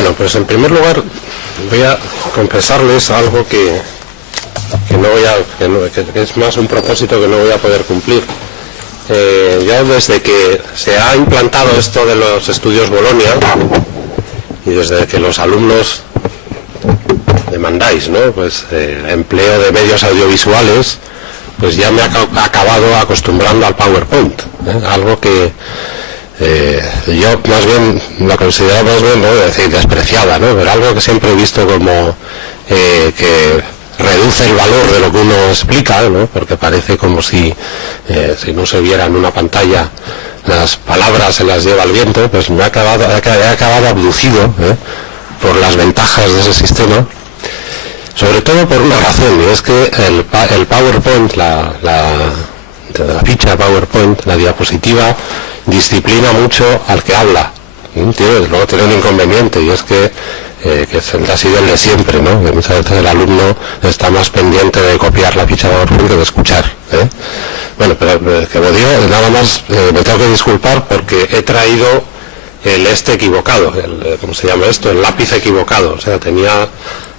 Bueno, pues en primer lugar voy a confesarles algo que es más un propósito que no voy a poder cumplir. Ya desde que se ha implantado esto de los estudios Bolonia y desde que los alumnos demandáis, ¿no?, pues empleo de medios audiovisuales, pues ya me he acabado acostumbrando al PowerPoint, algo que yo más bien lo considero más bien, no voy a decir despreciada, ¿no?, pero algo que siempre he visto como que reduce el valor de lo que uno explica, ¿no?, porque parece como si no se viera en una pantalla las palabras se las lleva el viento. Pues he acabado abducido por las ventajas de ese sistema, sobre todo por una razón, y es que el PowerPoint, la ficha PowerPoint, la diapositiva, disciplina mucho al que habla. Luego tiene un inconveniente, y es que ha sido el de siempre, ¿no?, que muchas veces el alumno está más pendiente de copiar la ficha PowerPoint que de escuchar. Bueno, pero como digo, nada más me tengo que disculpar porque he traído el equivocado, ¿cómo se llama esto? El lápiz equivocado. O sea, tenía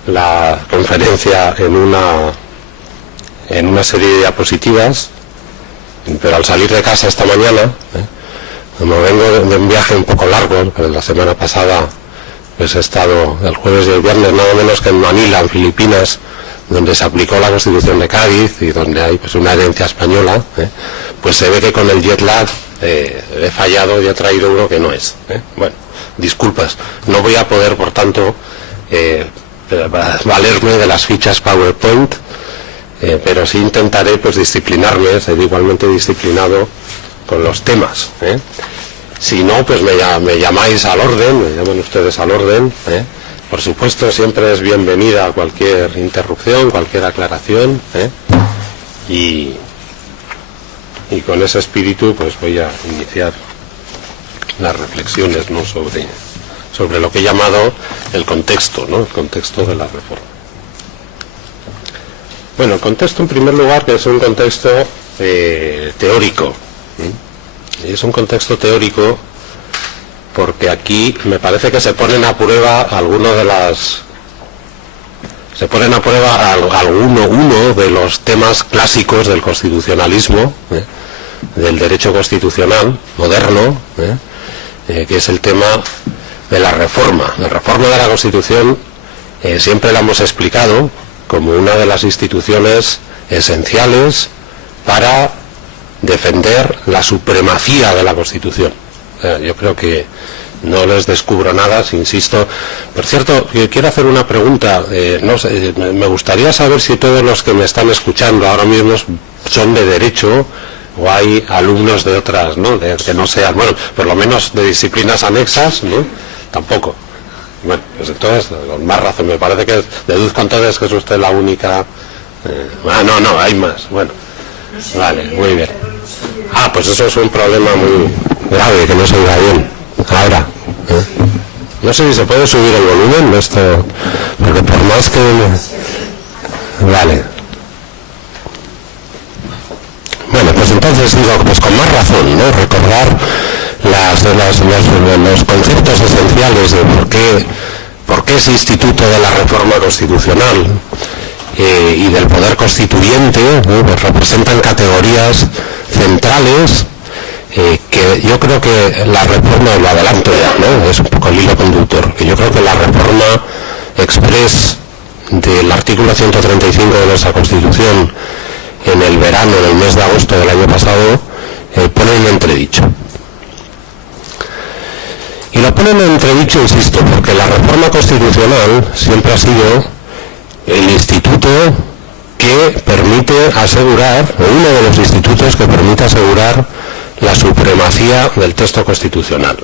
la conferencia en una serie de diapositivas, pero al salir de casa esta mañana, como vengo de un viaje un poco largo, pero la semana pasada pues he estado el jueves y el viernes nada menos que en Manila, en Filipinas, donde se aplicó la Constitución de Cádiz y donde hay pues una herencia española, pues se ve que con el jet lag he fallado y he traído uno que no es. Bueno, disculpas, no voy a poder, por tanto, valerme de las fichas PowerPoint, pero sí intentaré pues disciplinarme, ser igualmente disciplinado con los temas. Si no, pues me llamáis al orden, me llaman ustedes al orden. Por supuesto, siempre es bienvenida cualquier interrupción, cualquier aclaración, y con ese espíritu pues voy a iniciar las reflexiones, ¿no?, sobre lo que he llamado el contexto, ¿no?, el contexto de la reforma. Bueno, el contexto, en primer lugar, que es un contexto teórico. Y es un contexto teórico porque aquí me parece que se ponen a prueba uno de los temas clásicos del constitucionalismo, del derecho constitucional moderno, que es el tema de la reforma. La reforma de la Constitución siempre la hemos explicado como una de las instituciones esenciales para defender la supremacía de la Constitución. Yo creo que no les descubro nada, si insisto. Por cierto, quiero hacer una pregunta. No sé, me gustaría saber si todos los que me están escuchando ahora mismo son de derecho o hay alumnos de otras, ¿no?, que no sean, bueno, por lo menos de disciplinas anexas, ¿no? Tampoco. Bueno, pues entonces, con más razón, me parece que deduzco entonces que es usted la única. No, hay más. Bueno, vale, muy bien. Pues eso es un problema muy grave, que no se oiga bien. Ahora, no sé si se puede subir el volumen, esto, porque por más que... Vale. Bueno, pues entonces digo, pues con más razón, ¿no?, recordar los conceptos esenciales de por qué ese instituto de la reforma constitucional y del poder constituyente, pues representan categorías centrales que yo creo que la reforma, lo adelanto ya, ¿no?, es un poco el hilo conductor, que yo creo que la reforma express del artículo 135 de nuestra Constitución en el verano, en el mes de agosto del año pasado, pone en entredicho. Y lo pone en entredicho, insisto, porque la reforma constitucional siempre ha sido el instituto que permite asegurar, o uno de los institutos que permite asegurar la supremacía del texto constitucional.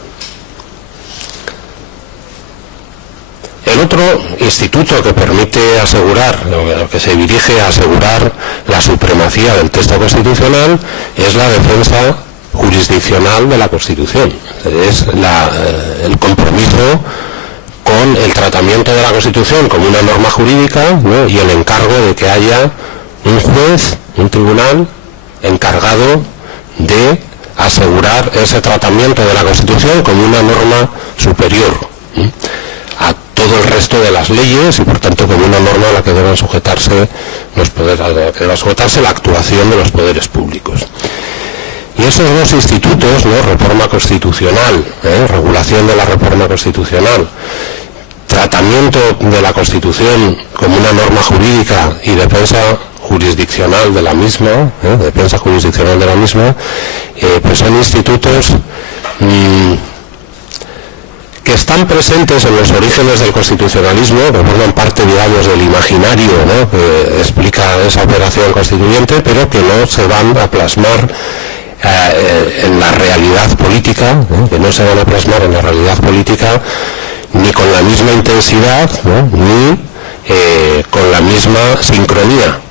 El otro instituto que permite asegurar, o que se dirige a asegurar la supremacía del texto constitucional, es la defensa jurisdiccional de la Constitución. Es el compromiso con el tratamiento de la Constitución como una norma jurídica, ¿no?, y el encargo de que haya un juez, un tribunal encargado de asegurar ese tratamiento de la Constitución como una norma superior. a todo el resto de las leyes y por tanto como una norma a la que deben sujetarse los poderes, a la que deba sujetarse la actuación de los poderes públicos. Y esos dos institutos, ¿no? Reforma constitucional, regulación de la reforma constitucional, tratamiento de la Constitución como una norma jurídica y defensa jurisdiccional de la misma, pues son institutos que están presentes en los orígenes del constitucionalismo, que forman parte, digamos, del imaginario, ¿no? Que explica esa operación constituyente, pero que no se van a plasmar en la realidad política, ni con la misma intensidad, ¿no? Ni con la misma sincronía.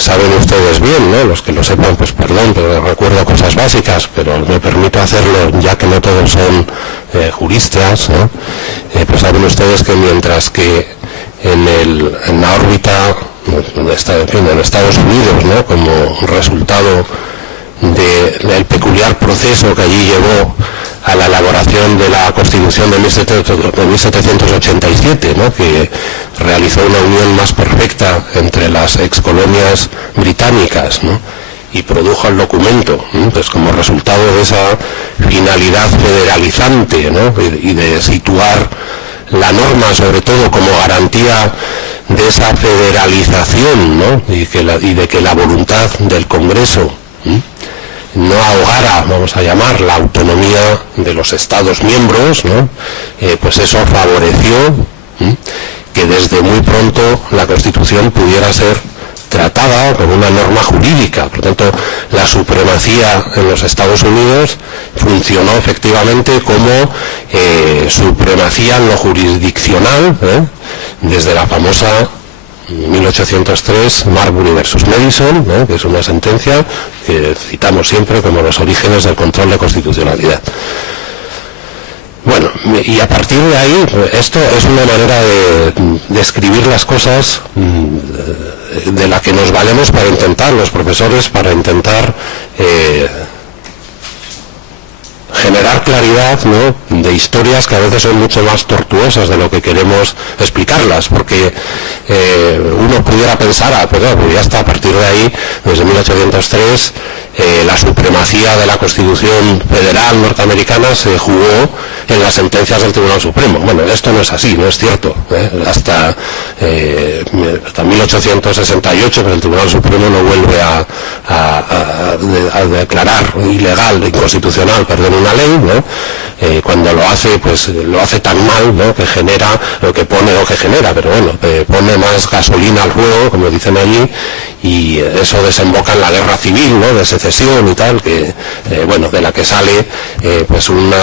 Saben ustedes bien, ¿no? Los que lo sepan, pues perdón, pero recuerdo cosas básicas, pero me permito hacerlo ya que no todos son juristas, ¿no? Pues saben ustedes que mientras que en la órbita, en Estados Unidos, ¿no? Como resultado del peculiar proceso que allí llevó a la elaboración de la Constitución de 1787, ¿no? Que realizó una unión más perfecta entre las excolonias británicas, ¿no? Y produjo el documento, ¿no? Pues como resultado de esa finalidad federalizante, ¿no? Y de situar la norma sobre todo como garantía de esa federalización, ¿no? Y de que la voluntad del Congreso, ¿no? No ahogara, vamos a llamar, la autonomía de los Estados miembros, ¿no? Pues eso favoreció que desde muy pronto la Constitución pudiera ser tratada como una norma jurídica. Por lo tanto, la supremacía en los Estados Unidos funcionó efectivamente como supremacía en lo jurisdiccional, desde la famosa 1803 Marbury versus Madison, ¿no? Que es una sentencia que citamos siempre como los orígenes del control de constitucionalidad. Bueno, y a partir de ahí, esto es una manera de describir las cosas de la que nos valemos para intentar, los profesores, para intentar generar claridad, ¿no? De historias que a veces son mucho más tortuosas de lo que queremos explicarlas, porque uno pudiera pensar, pues ya está, a partir de ahí, desde 1803, la supremacía de la Constitución Federal norteamericana se jugó en las sentencias del Tribunal Supremo. Bueno, esto no es así, no es cierto. Hasta 1868, pero el Tribunal Supremo no vuelve a declarar ilegal, inconstitucional, perdón, una ley, ¿no? Cuando lo hace, pues lo hace tan mal, ¿no? Que genera, pero bueno, pone más gasolina al fuego, como dicen allí, y eso desemboca en la guerra civil, ¿no? De secesión y tal, que bueno, de la que sale pues no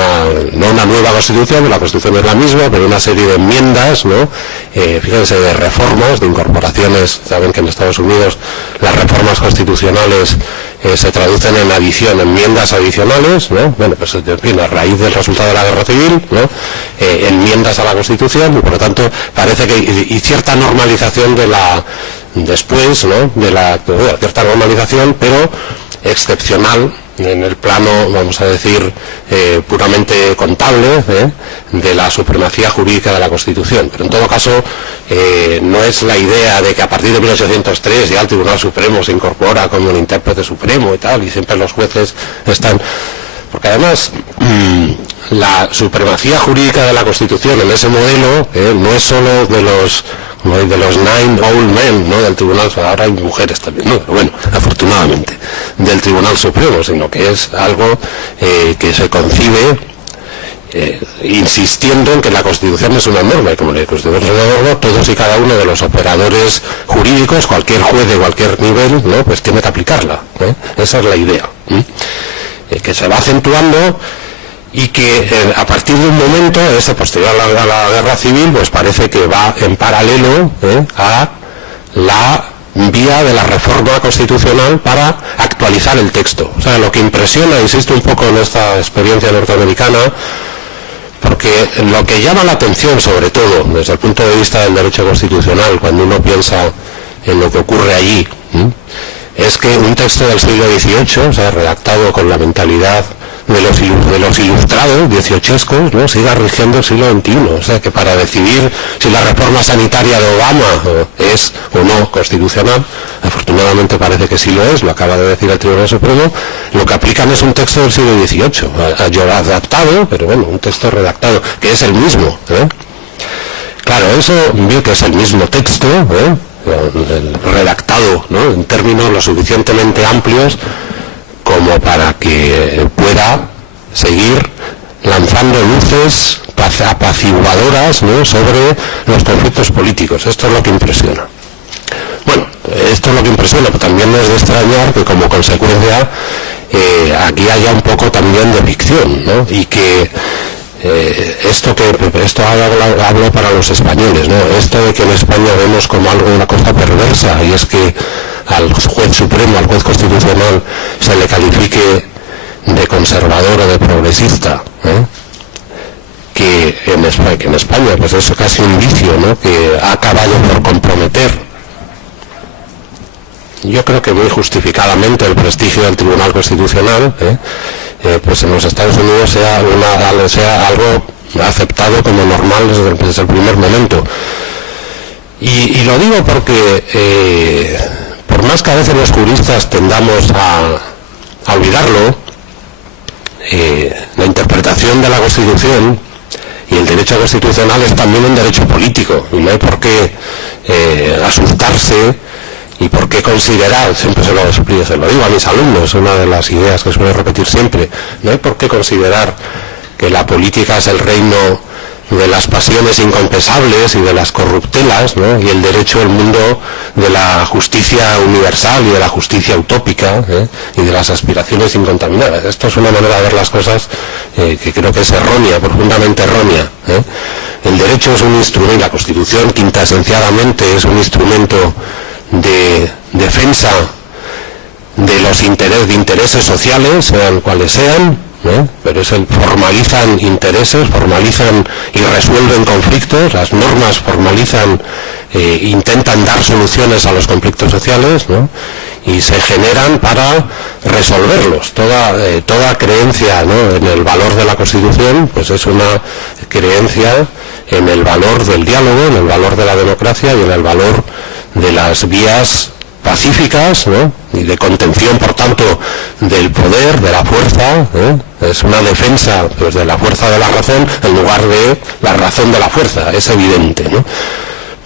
una nueva Constitución, la Constitución es la misma, pero una serie de enmiendas, ¿no? Fíjense, de reformas, de incorporaciones. Saben que en Estados Unidos las reformas constitucionales se traducen en enmiendas adicionales, ¿no? Bueno, pues en fin, a raíz del resultado de la guerra civil, ¿no? Enmiendas a la Constitución, y por lo tanto parece que y cierta normalización de la después, ¿no? De la cierta normalización, pero excepcional en el plano, vamos a decir, puramente contable, de la supremacía jurídica de la Constitución. Pero en todo caso, no es la idea de que a partir de 1803 ya el Tribunal Supremo se incorpora como un intérprete supremo y tal, y siempre los jueces están... Porque además, la supremacía jurídica de la Constitución en ese modelo no es solo de los nine old men, ¿no? Del Tribunal, ahora hay mujeres también, ¿no? Pero bueno, afortunadamente, del Tribunal Supremo, sino que es algo que se concibe insistiendo en que la Constitución es una norma, y como la Constitución es una norma, todos y cada uno de los operadores jurídicos, cualquier juez de cualquier nivel, ¿no? Pues tiene que aplicarla, esa es la idea, que se va acentuando. Y que a partir de un momento, posterior a la guerra civil, pues parece que va en paralelo a la vía de la reforma constitucional para actualizar el texto. O sea, lo que impresiona, insisto un poco en esta experiencia norteamericana, porque lo que llama la atención, sobre todo, desde el punto de vista del derecho constitucional, cuando uno piensa en lo que ocurre allí, es que un texto del siglo XVIII, o sea, redactado con la mentalidad de los ilustrados dieciochescos, ¿no?, siga rigiendo el siglo XXI. O sea que para decidir si la reforma sanitaria de Obama es o no constitucional, afortunadamente parece que sí lo es, lo acaba de decir el Tribunal Supremo, lo que aplican es un texto del siglo XVIII, adaptado, pero bueno, un texto redactado, que es el mismo, ¿eh? Claro, eso, veo que es el mismo texto, el redactado, ¿no?, en términos lo suficientemente amplios como para que pueda seguir lanzando luces apaciguadoras, ¿no?, sobre los conflictos políticos. Esto es lo que impresiona. Bueno, esto es lo que impresiona, pero también no es de extrañar que como consecuencia aquí haya un poco también de ficción, ¿no?, y que esto hablo para los españoles, ¿no?, esto de que en España vemos como algo, una cosa perversa, y es que al juez supremo, al juez constitucional, se le califique de conservador o de progresista, que en España pues es casi un vicio, ¿no?, que ha acabado por comprometer, yo creo que muy justificadamente, el prestigio del Tribunal Constitucional, pues en los Estados Unidos sea algo aceptado como normal desde el primer momento. Y lo digo porque por más que a veces los juristas tendamos a olvidarlo, la interpretación de la Constitución y el derecho constitucional es también un derecho político, y no hay por qué asustarse y por qué considerar, siempre se lo digo a mis alumnos, una de las ideas que suelo repetir siempre, no hay por qué considerar que la política es el reino de las pasiones inconfesables y de las corruptelas, ¿no?, y el derecho el mundo de la justicia universal y de la justicia utópica, y de las aspiraciones incontaminadas. Esto es una manera de ver las cosas que creo que es errónea, profundamente errónea. El derecho es un instrumento, la Constitución quintaesenciadamente es un instrumento de defensa de los intereses sociales, sean cuales sean, pero formalizan intereses, formalizan y resuelven conflictos, las normas formalizan, intentan dar soluciones a los conflictos sociales, ¿no?, y se generan para resolverlos. Toda creencia, ¿no?, en el valor de la Constitución, pues es una creencia en el valor del diálogo, en el valor de la democracia y en el valor de las vías pacíficas, ¿no?, y de contención, por tanto, del poder, de la fuerza, es una defensa, pues, de la fuerza de la razón en lugar de la razón de la fuerza, es evidente, ¿no?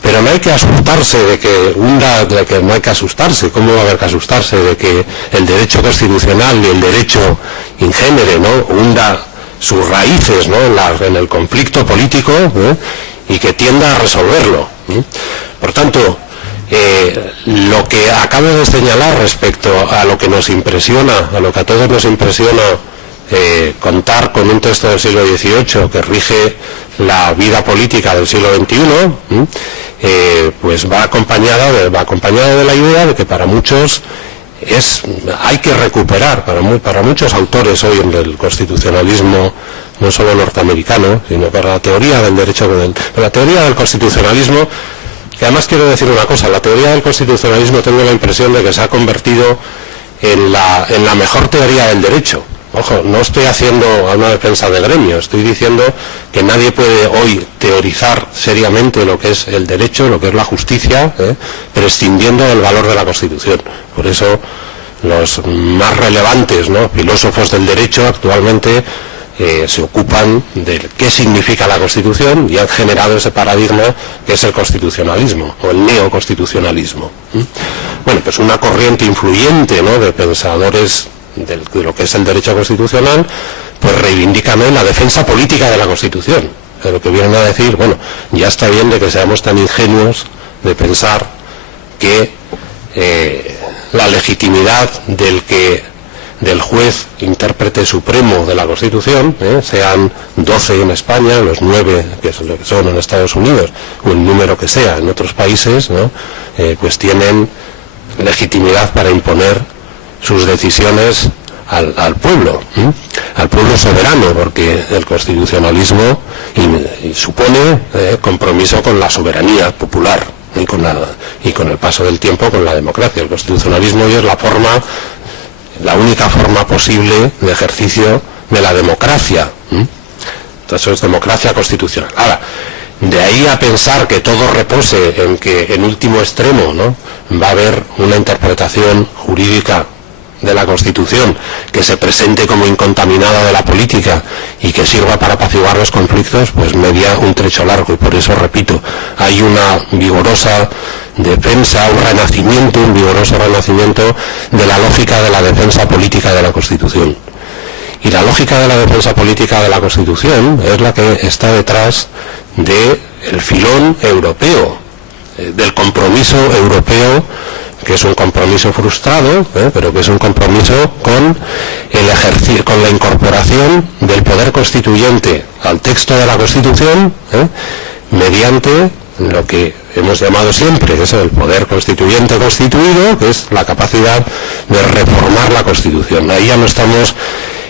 Pero no hay que asustarse no hay que asustarse, ¿cómo va a haber que asustarse de que el derecho constitucional y el derecho in genere, ¿no?, hunda sus raíces, ¿no?, en el conflicto político, y que tienda a resolverlo, Por tanto, lo que acabo de señalar respecto a lo que nos impresiona, a lo que a todos nos impresiona, contar con un texto del siglo XVIII que rige la vida política del siglo XXI, pues va acompañado de la idea de que para muchos hay que recuperar, para muchos autores hoy en el constitucionalismo, no solo norteamericano, sino para la teoría del derecho, la teoría del constitucionalismo. Y además quiero decir una cosa, la teoría del constitucionalismo tengo la impresión de que se ha convertido en la mejor teoría del derecho. Ojo, no estoy haciendo una defensa del gremio, estoy diciendo que nadie puede hoy teorizar seriamente lo que es el derecho, lo que es la justicia, prescindiendo del valor de la Constitución. Por eso los más relevantes, ¿no?, filósofos del derecho actualmente se ocupan de qué significa la Constitución y han generado ese paradigma que es el constitucionalismo o el neoconstitucionalismo. Bueno, pues una corriente influyente, ¿no?, de pensadores de lo que es el derecho constitucional, pues reivindican la defensa política de la Constitución. Lo que vienen a decir, bueno, ya está bien de que seamos tan ingenuos de pensar que la legitimidad del juez intérprete supremo de la Constitución, sean 12 en España, los 9 que son lo que son en Estados Unidos, o el número que sea en otros países, ¿no?, pues tienen legitimidad para imponer sus decisiones al pueblo soberano, porque el constitucionalismo supone compromiso con la soberanía popular y con el paso del tiempo con la democracia. El constitucionalismo hoy es la única forma posible de ejercicio de la democracia. Eso es democracia constitucional. Ahora, de ahí a pensar que todo repose en que en último extremo, ¿no?, va a haber una interpretación jurídica de la Constitución que se presente como incontaminada de la política y que sirva para apaciguar los conflictos, pues media un trecho largo. Y por eso, repito, hay una vigorosa defensa, un vigoroso renacimiento de la lógica de la defensa política de la Constitución. Y la lógica de la defensa política de la Constitución es la que está detrás del filón europeo, del compromiso europeo, que es un compromiso frustrado, pero que es un compromiso con con la incorporación del poder constituyente al texto de la Constitución, mediante lo que hemos llamado siempre, que es el poder constituyente constituido, que es la capacidad de reformar la Constitución. Ahí ya no estamos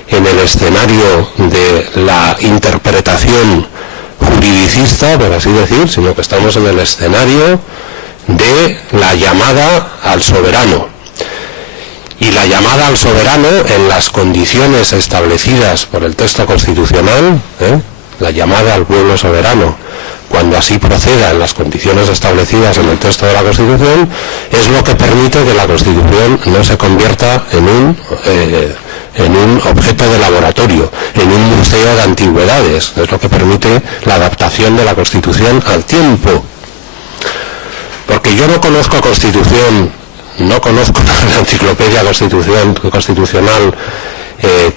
en el escenario de la interpretación juridicista, por así decir, sino que estamos en el escenario de la llamada al soberano. Y la llamada al soberano en las condiciones establecidas por el texto constitucional, la llamada al pueblo soberano, cuando así proceda en las condiciones establecidas en el texto de la Constitución, es lo que permite que la Constitución no se convierta en un objeto de laboratorio, en un museo de antigüedades. Es lo que permite la adaptación de la Constitución al tiempo. Porque yo no conozco Constitución, no conozco la enciclopedia constitucional,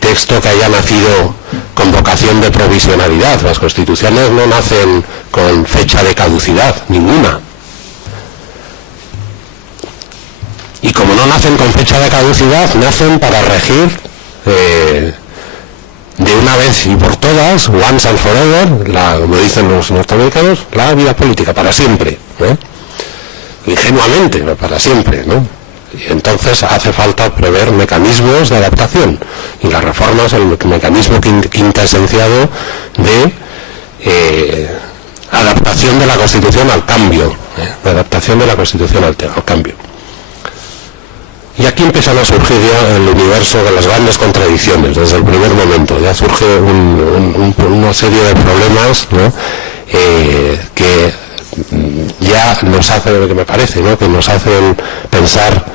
texto que haya nacido con vocación de provisionalidad. Las constituciones no nacen con fecha de caducidad, ninguna. Y como no nacen con fecha de caducidad, nacen para regir de una vez y por todas, once and forever, como dicen los norteamericanos, la vida política, para siempre, ingenuamente, para siempre, ¿no? Y entonces hace falta prever mecanismos de adaptación, y la reforma es el mecanismo quintesenciado de adaptación de la Constitución al cambio, de adaptación de la Constitución al cambio. Y aquí empiezan a surgir ya el universo de las grandes contradicciones, desde el primer momento. Ya surge una serie de problemas, ¿no?, que ya nos hacen, que me parece, ¿no?, que nos hacen pensar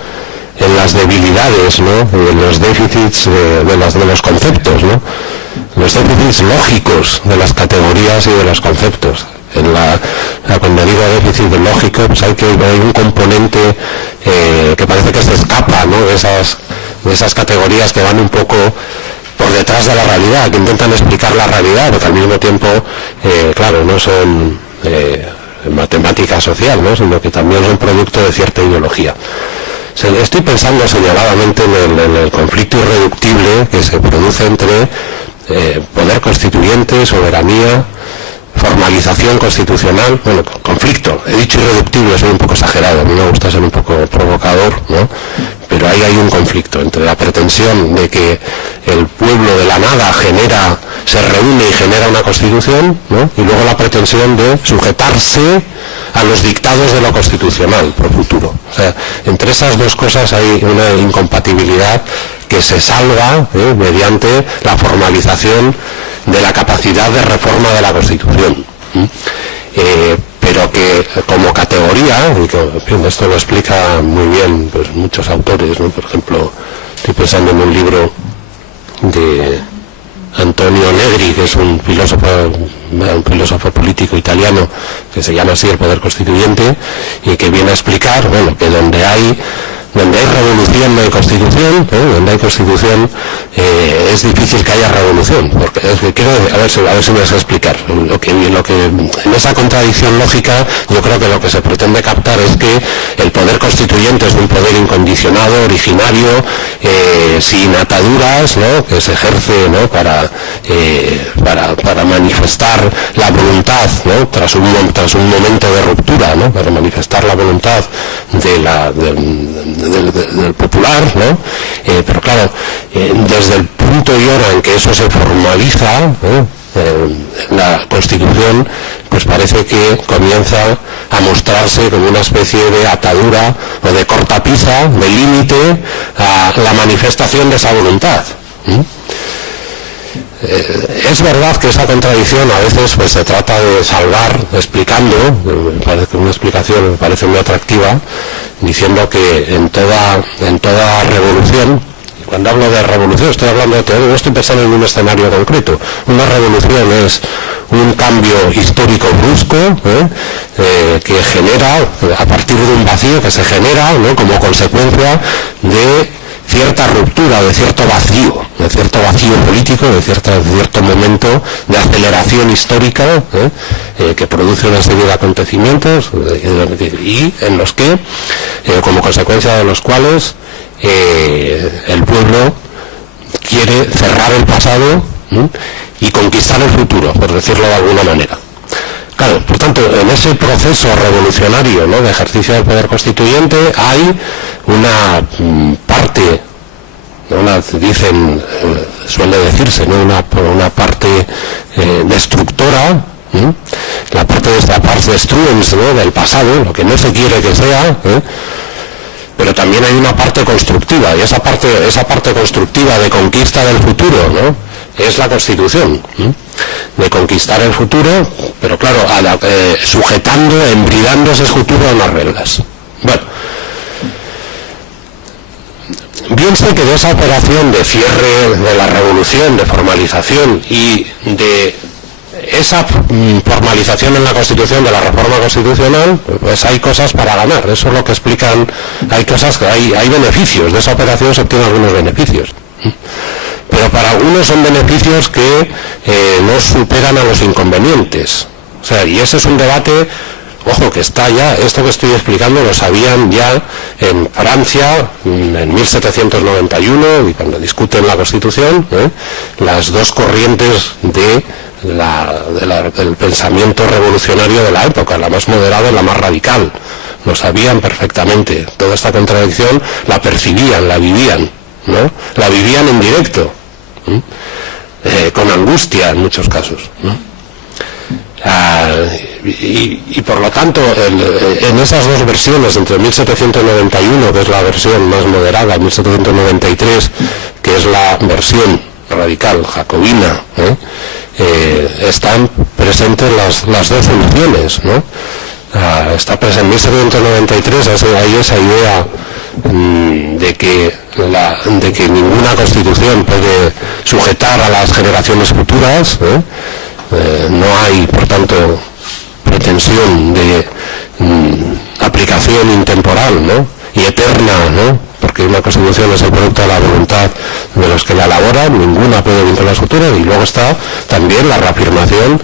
en las debilidades, ¿no?, en los déficits de los conceptos, ¿no?, los déficits lógicos de las categorías y de los conceptos. Cuando digo déficit lógico, pues hay un componente que parece que se escapa, ¿no?, de esas categorías que van un poco por detrás de la realidad, que intentan explicar la realidad, pero que al mismo tiempo, claro, no son matemática social, ¿no?, sino que también son producto de cierta ideología. Estoy pensando señaladamente en el conflicto irreductible que se produce entre poder constituyente, soberanía, formalización constitucional. Bueno, conflicto, he dicho irreductible, soy un poco exagerado, a mí me gusta ser un poco provocador, ¿no?, pero ahí hay un conflicto entre la pretensión de que el pueblo de la nada se reúne y genera una constitución, ¿no?, y luego la pretensión de sujetarse a los dictados de lo constitucional pro futuro. O sea, entre esas dos cosas hay una incompatibilidad que se salva mediante la formalización de la capacidad de reforma de la Constitución. Pero que como categoría, y que, en fin, esto lo explica muy bien, pues, muchos autores, ¿no? Por ejemplo, estoy pensando en un libro de Antonio Negri, que es un filósofo político italiano, que se llama así El Poder Constituyente, y que viene a explicar, bueno, que donde hay revolución no hay constitución, donde hay constitución es difícil que haya revolución, porque a ver si me vas a explicar lo que en esa contradicción lógica. Yo creo que lo que se pretende captar es que el poder constituyente es un poder incondicionado, originario, sin ataduras, ¿no?, que se ejerce, ¿no?, para manifestar la voluntad, ¿no?, tras un momento de ruptura, ¿no?, para manifestar la voluntad del popular, ¿no? Pero claro, desde el punto y hora en que eso se formaliza, la Constitución, pues parece que comienza a mostrarse como una especie de atadura o de cortapisa, de límite a la manifestación de esa voluntad. Es verdad que esa contradicción a veces pues se trata de salvar explicando, me parece que una explicación me parece muy atractiva, diciendo que en toda revolución, cuando hablo de revolución estoy hablando de teoría, no estoy pensando en un escenario concreto. Una revolución es un cambio histórico brusco que genera, a partir de un vacío que se genera, ¿no?, como consecuencia de cierta ruptura, de cierto vacío político, de cierto momento de aceleración histórica que produce una serie de acontecimientos y en los que, como consecuencia de los cuales, el pueblo quiere cerrar el pasado y conquistar el futuro, por decirlo de alguna manera. Claro, por tanto, en ese proceso revolucionario, ¿no?, de ejercicio del poder constituyente hay una parte, suele decirse, ¿no?, una parte destructora, la parte de esta pars destruens, ¿no?, del pasado, lo que no se quiere que sea, pero también hay una parte constructiva, y esa parte constructiva de conquista del futuro, ¿no?, es la Constitución, de conquistar el futuro, pero claro, sujetando, embridando ese futuro a unas reglas. Bueno, bien sé que de esa operación de cierre de la revolución, de formalización y de esa formalización en la Constitución, de la reforma constitucional, pues hay cosas para ganar. Eso es lo que explican. Hay cosas que hay beneficios, de esa operación se obtienen algunos beneficios, pero para algunos son beneficios que no superan a los inconvenientes. O sea, y ese es un debate, ojo, que está ya, esto que estoy explicando lo sabían ya en Francia en 1791, y cuando discuten la Constitución, las dos corrientes del pensamiento revolucionario de la época, la más moderada y la más radical, lo sabían perfectamente. Toda esta contradicción la percibían, la vivían, ¿no? La vivían en directo, con angustia en muchos casos, ¿no? Y por lo tanto, en esas dos versiones, entre 1791, que es la versión más moderada, y 1793, que es la versión radical, jacobina, están presentes las dos soluciones, ¿no? Está presente en 1793, hay esa idea de que ninguna constitución puede sujetar a las generaciones futuras, no hay, por tanto, pretensión de aplicación intemporal, ¿no?, y eterna, ¿no?, porque una constitución es el producto de la voluntad de los que la elaboran, ninguna puede vincular las futuras. Y luego está también la reafirmación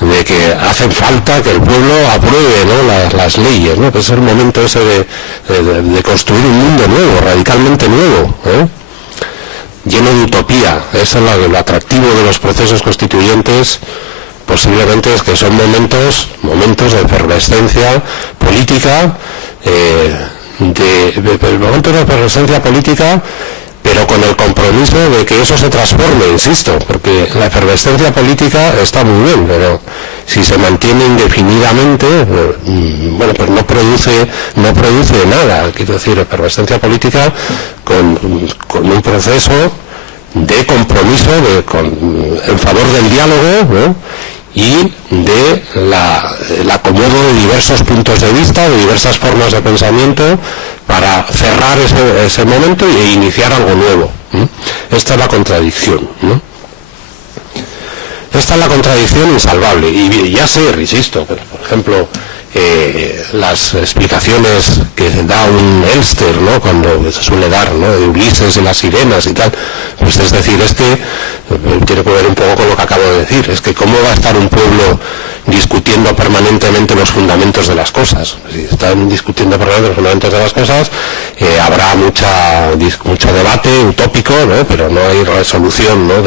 de que hace falta que el pueblo apruebe, ¿no?, las leyes, ¿no?, pues es el momento ese de construir un mundo nuevo, radicalmente nuevo, lleno de utopía. Eso es lo atractivo de los procesos constituyentes. Posiblemente es que son momentos de efervescencia política, momentos de efervescencia política, pero con el compromiso de que eso se transforme, insisto, porque la efervescencia política está muy bien, pero si se mantiene indefinidamente, bueno, pues no produce nada. Quiero decir, efervescencia política con un proceso de compromiso en favor del diálogo, ¿no?, y del acomodo de diversos puntos de vista, de diversas formas de pensamiento, para cerrar ese momento e iniciar algo nuevo. Esta es la contradicción, ¿no? Esta es la contradicción insalvable. Y ya sé, insisto, por ejemplo, las explicaciones que da un Elster, ¿no?, cuando se suele dar, ¿no?, de Ulises y las sirenas y tal, pues es decir, es que tiene que ver un poco con lo que acabo de decir, es que cómo va a estar un pueblo discutiendo permanentemente los fundamentos de las cosas. Si están discutiendo permanentemente los fundamentos de las cosas, habrá mucho debate utópico, ¿no?, pero no hay resolución, ¿no?,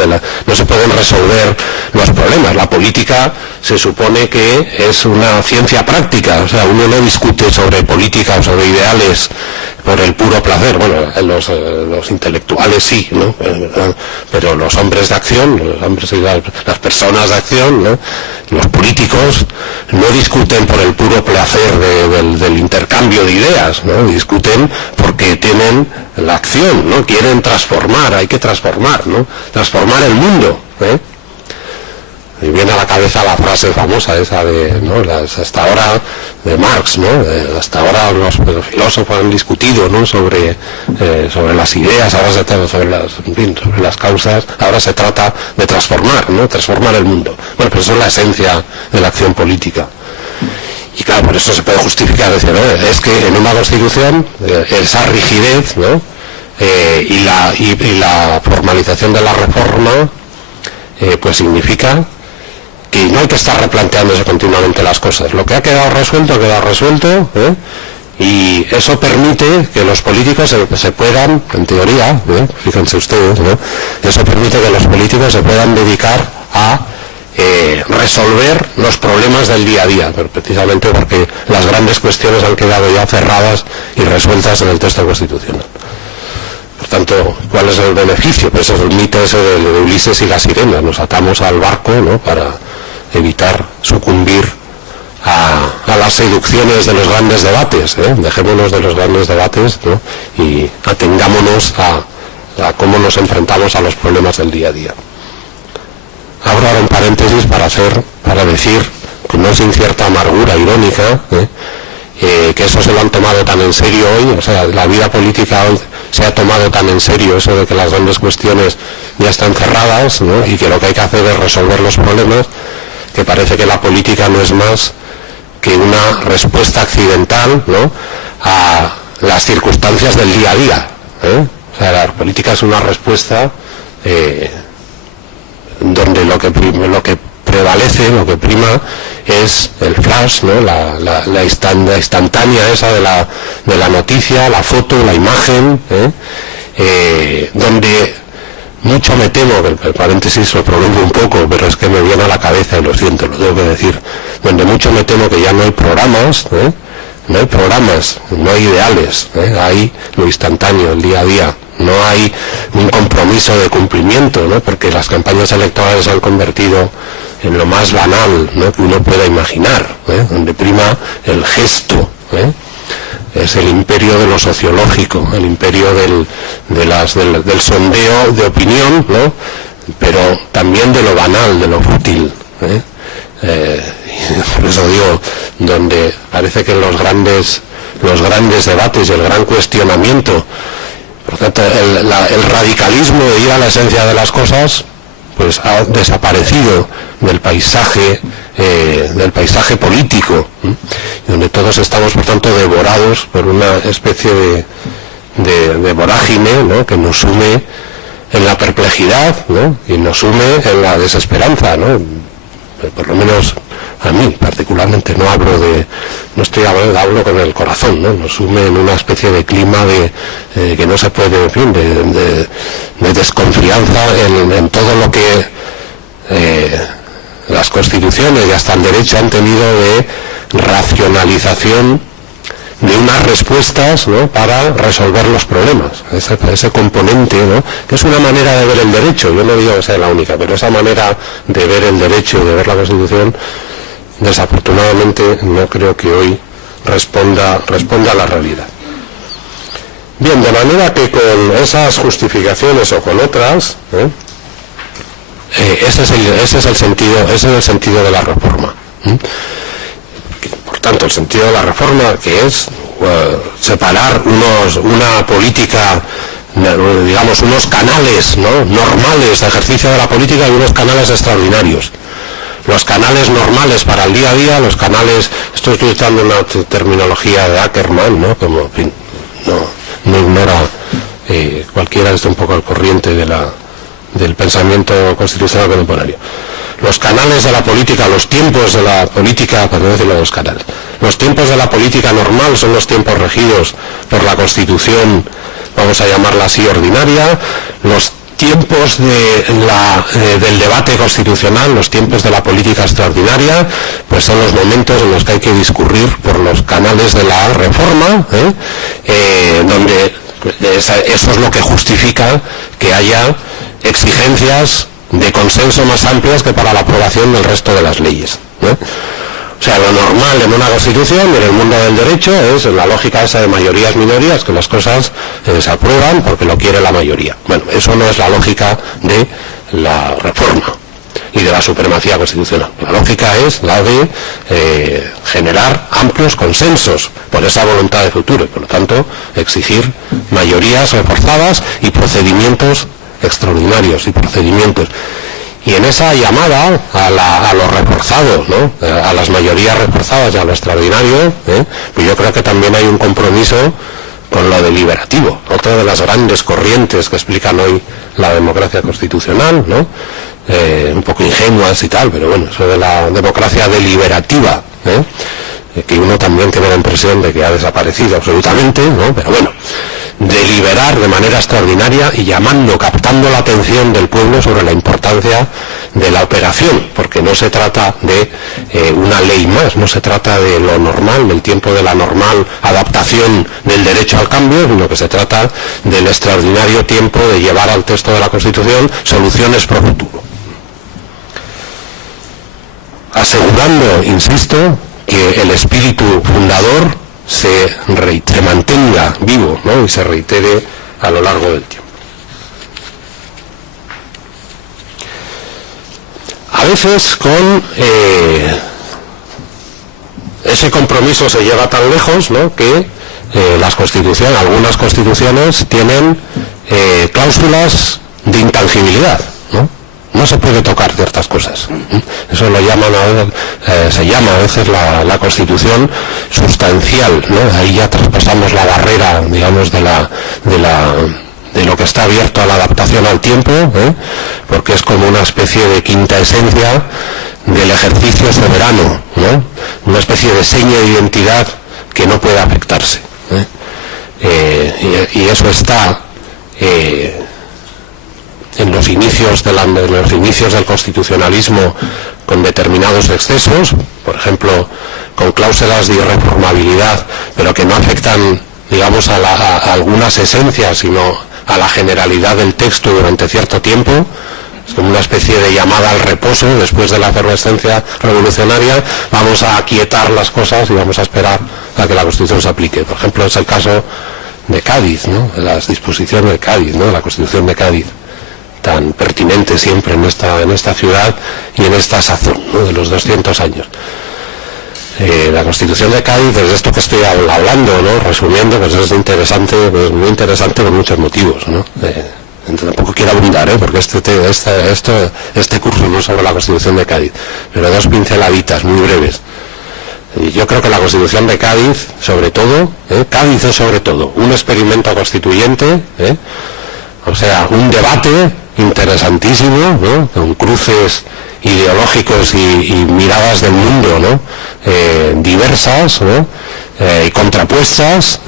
no se pueden resolver los problemas. La política se supone que es una ciencia práctica, o sea, uno no discute sobre política o sobre ideales por el puro placer. Bueno, los intelectuales sí, ¿no?, pero los hombres de acción, las personas de acción, ¿no?, los políticos no discuten por el puro placer del intercambio de ideas, ¿no?, discuten porque tienen la acción, ¿no?, quieren transformar, hay que transformar, ¿no?, transformar el mundo. Y viene a la cabeza la frase famosa esa de, ¿no?, hasta ahora de Marx, ¿no? Hasta ahora los filósofos han discutido, ¿no?, sobre las ideas, ahora se trata sobre las causas, ahora se trata de transformar, ¿no?, transformar el mundo. Bueno, pues eso es la esencia de la acción política. Y claro, por eso se puede justificar, decir, ¿no?, es que en una constitución esa rigidez, ¿no?, y la formalización de la reforma pues significa que no hay que estar replanteándose continuamente las cosas. Lo que ha quedado resuelto, y eso permite que los políticos se puedan, en teoría, fíjense ustedes, ¿no?, eso permite que los políticos se puedan dedicar a resolver los problemas del día a día, pero precisamente porque las grandes cuestiones han quedado ya cerradas y resueltas en el texto constitucional. Por tanto, ¿cuál es el beneficio? Pues es el mito ese de Ulises y la sirena. Nos atamos al barco, ¿no?, para evitar sucumbir a las seducciones de los grandes debates, Dejémonos de los grandes debates, ¿no?, y atengámonos a cómo nos enfrentamos a los problemas del día a día. Abro ahora un paréntesis para decir, no sin cierta amargura irónica, que eso se lo han tomado tan en serio hoy, o sea, la vida política hoy se ha tomado tan en serio eso de que las grandes cuestiones ya están cerradas, ¿no?, y que lo que hay que hacer es resolver los problemas, que parece que la política no es más que una respuesta accidental, ¿no?, a las circunstancias del día a día, O sea, la política es una respuesta donde lo que prevalece, lo que prima es el flash, ¿no?, la instantánea esa de la noticia, la foto, la imagen, donde mucho me temo, que el paréntesis lo prolongo un poco, pero es que me viene a la cabeza y lo siento, lo tengo que decir, donde mucho me temo que ya no hay programas, no hay programas, no hay ideales, hay lo instantáneo, el día a día. No hay un compromiso de cumplimiento, ¿no?, porque las campañas electorales se han convertido en lo más banal, ¿no?, que uno pueda imaginar, donde prima el gesto, es el imperio de lo sociológico, el imperio del sondeo de opinión, ¿no?, pero también de lo banal, de lo fútil, por eso digo, donde parece que los grandes debates y el gran cuestionamiento, por tanto, el radicalismo de ir a la esencia de las cosas, pues ha desaparecido del paisaje político, donde todos estamos, por tanto, devorados por una especie de vorágine, ¿no?, que nos sume en la perplejidad, ¿no?, y nos sume en la desesperanza, ¿no?, por lo menos a mí particularmente, hablo con el corazón, ¿no?, nos sume en una especie de clima que no se puede, en fin, de desconfianza en todo lo que las constituciones y hasta el derecho han tenido de racionalización de unas respuestas, ¿no?, para resolver los problemas, ese componente, ¿no?, que es una manera de ver el derecho. Yo no digo que sea la única, pero esa manera de ver el derecho y de ver la Constitución, desafortunadamente no creo que hoy responda a la realidad. Bien, de manera que con esas justificaciones o con otras, ese es el sentido de la reforma. Por tanto, el sentido de la reforma, que es separar una política, digamos, unos canales, ¿no?, normales de ejercicio de la política y unos canales extraordinarios. Los canales normales para el día a día, los canales, estoy utilizando una terminología de Ackerman, ¿no?, como, en fin, no ignora, cualquiera está un poco al corriente del pensamiento constitucional contemporáneo. Los canales de la política, los tiempos de la política, para no decirlo los canales, los tiempos de la política normal son los tiempos regidos por la Constitución, vamos a llamarla así, ordinaria. Los tiempos del debate constitucional, los tiempos de la política extraordinaria, pues son los momentos en los que hay que discurrir por los canales de la reforma, donde eso es lo que justifica que haya exigencias de consenso más amplias que para la aprobación del resto de las leyes, O sea, lo normal en una constitución, en el mundo del derecho, es la lógica esa de mayorías-minorías, que las cosas se aprueban porque lo quiere la mayoría. Bueno, eso no es la lógica de la reforma y de la supremacía constitucional. La lógica es la de generar amplios consensos por esa voluntad de futuro y, por lo tanto, exigir mayorías reforzadas y procedimientos extraordinarios y en esa llamada a lo reforzado, ¿no?, a las mayorías reforzadas y a lo extraordinario, pues yo creo que también hay un compromiso con lo deliberativo, otra de las grandes corrientes que explican hoy la democracia constitucional, ¿no?, un poco ingenuas y tal, pero bueno, eso de la democracia deliberativa, que uno también tiene la impresión de que ha desaparecido absolutamente, ¿no?, pero bueno, deliberar de manera extraordinaria y captando la atención del pueblo sobre la importancia de la operación, porque no se trata de una ley más, no se trata de lo normal, del tiempo de la normal adaptación del derecho al cambio, sino que se trata del extraordinario tiempo de llevar al texto de la Constitución soluciones pro futuro. Asegurando, insisto, que el espíritu fundador se mantenga vivo, ¿no?, y se reitere a lo largo del tiempo. A veces con ese compromiso se lleva tan lejos, ¿no?, que algunas constituciones tienen cláusulas de intangibilidad, ¿no? No se puede tocar ciertas cosas. Eso se llama a veces la Constitución sustancial, ¿no? Ahí ya traspasamos la barrera, digamos, de lo que está abierto a la adaptación al tiempo, porque es como una especie de quinta esencia del ejercicio soberano, ¿no?, una especie de seña de identidad que no puede afectarse, y eso está en los inicios del constitucionalismo con determinados excesos, por ejemplo, con cláusulas de irreformabilidad, pero que no afectan, digamos, a algunas esencias, sino a la generalidad del texto durante cierto tiempo. Es como una especie de llamada al reposo después de la efervescencia revolucionaria. Vamos a aquietar las cosas y vamos a esperar a que la Constitución se aplique. Por ejemplo, es el caso de Cádiz, ¿no?, de las disposiciones de Cádiz, ¿no?, de la Constitución de Cádiz, tan pertinente siempre en esta ciudad y en esta sazón, ¿no?, de los 200 años. La Constitución de Cádiz, desde esto que estoy hablando, ¿no?, resumiendo, pues es interesante, pues muy interesante por muchos motivos, ¿no? Tampoco quiero abundar, porque este curso no es sobre la Constitución de Cádiz, pero dos pinceladitas muy breves. Y yo creo que la Constitución de Cádiz, sobre todo, Cádiz es sobre todo un experimento constituyente, o sea, un debate interesantísimo, ¿no?, con cruces ideológicos y miradas del mundo, ¿no?, diversas, ¿no?, y contrapuestas,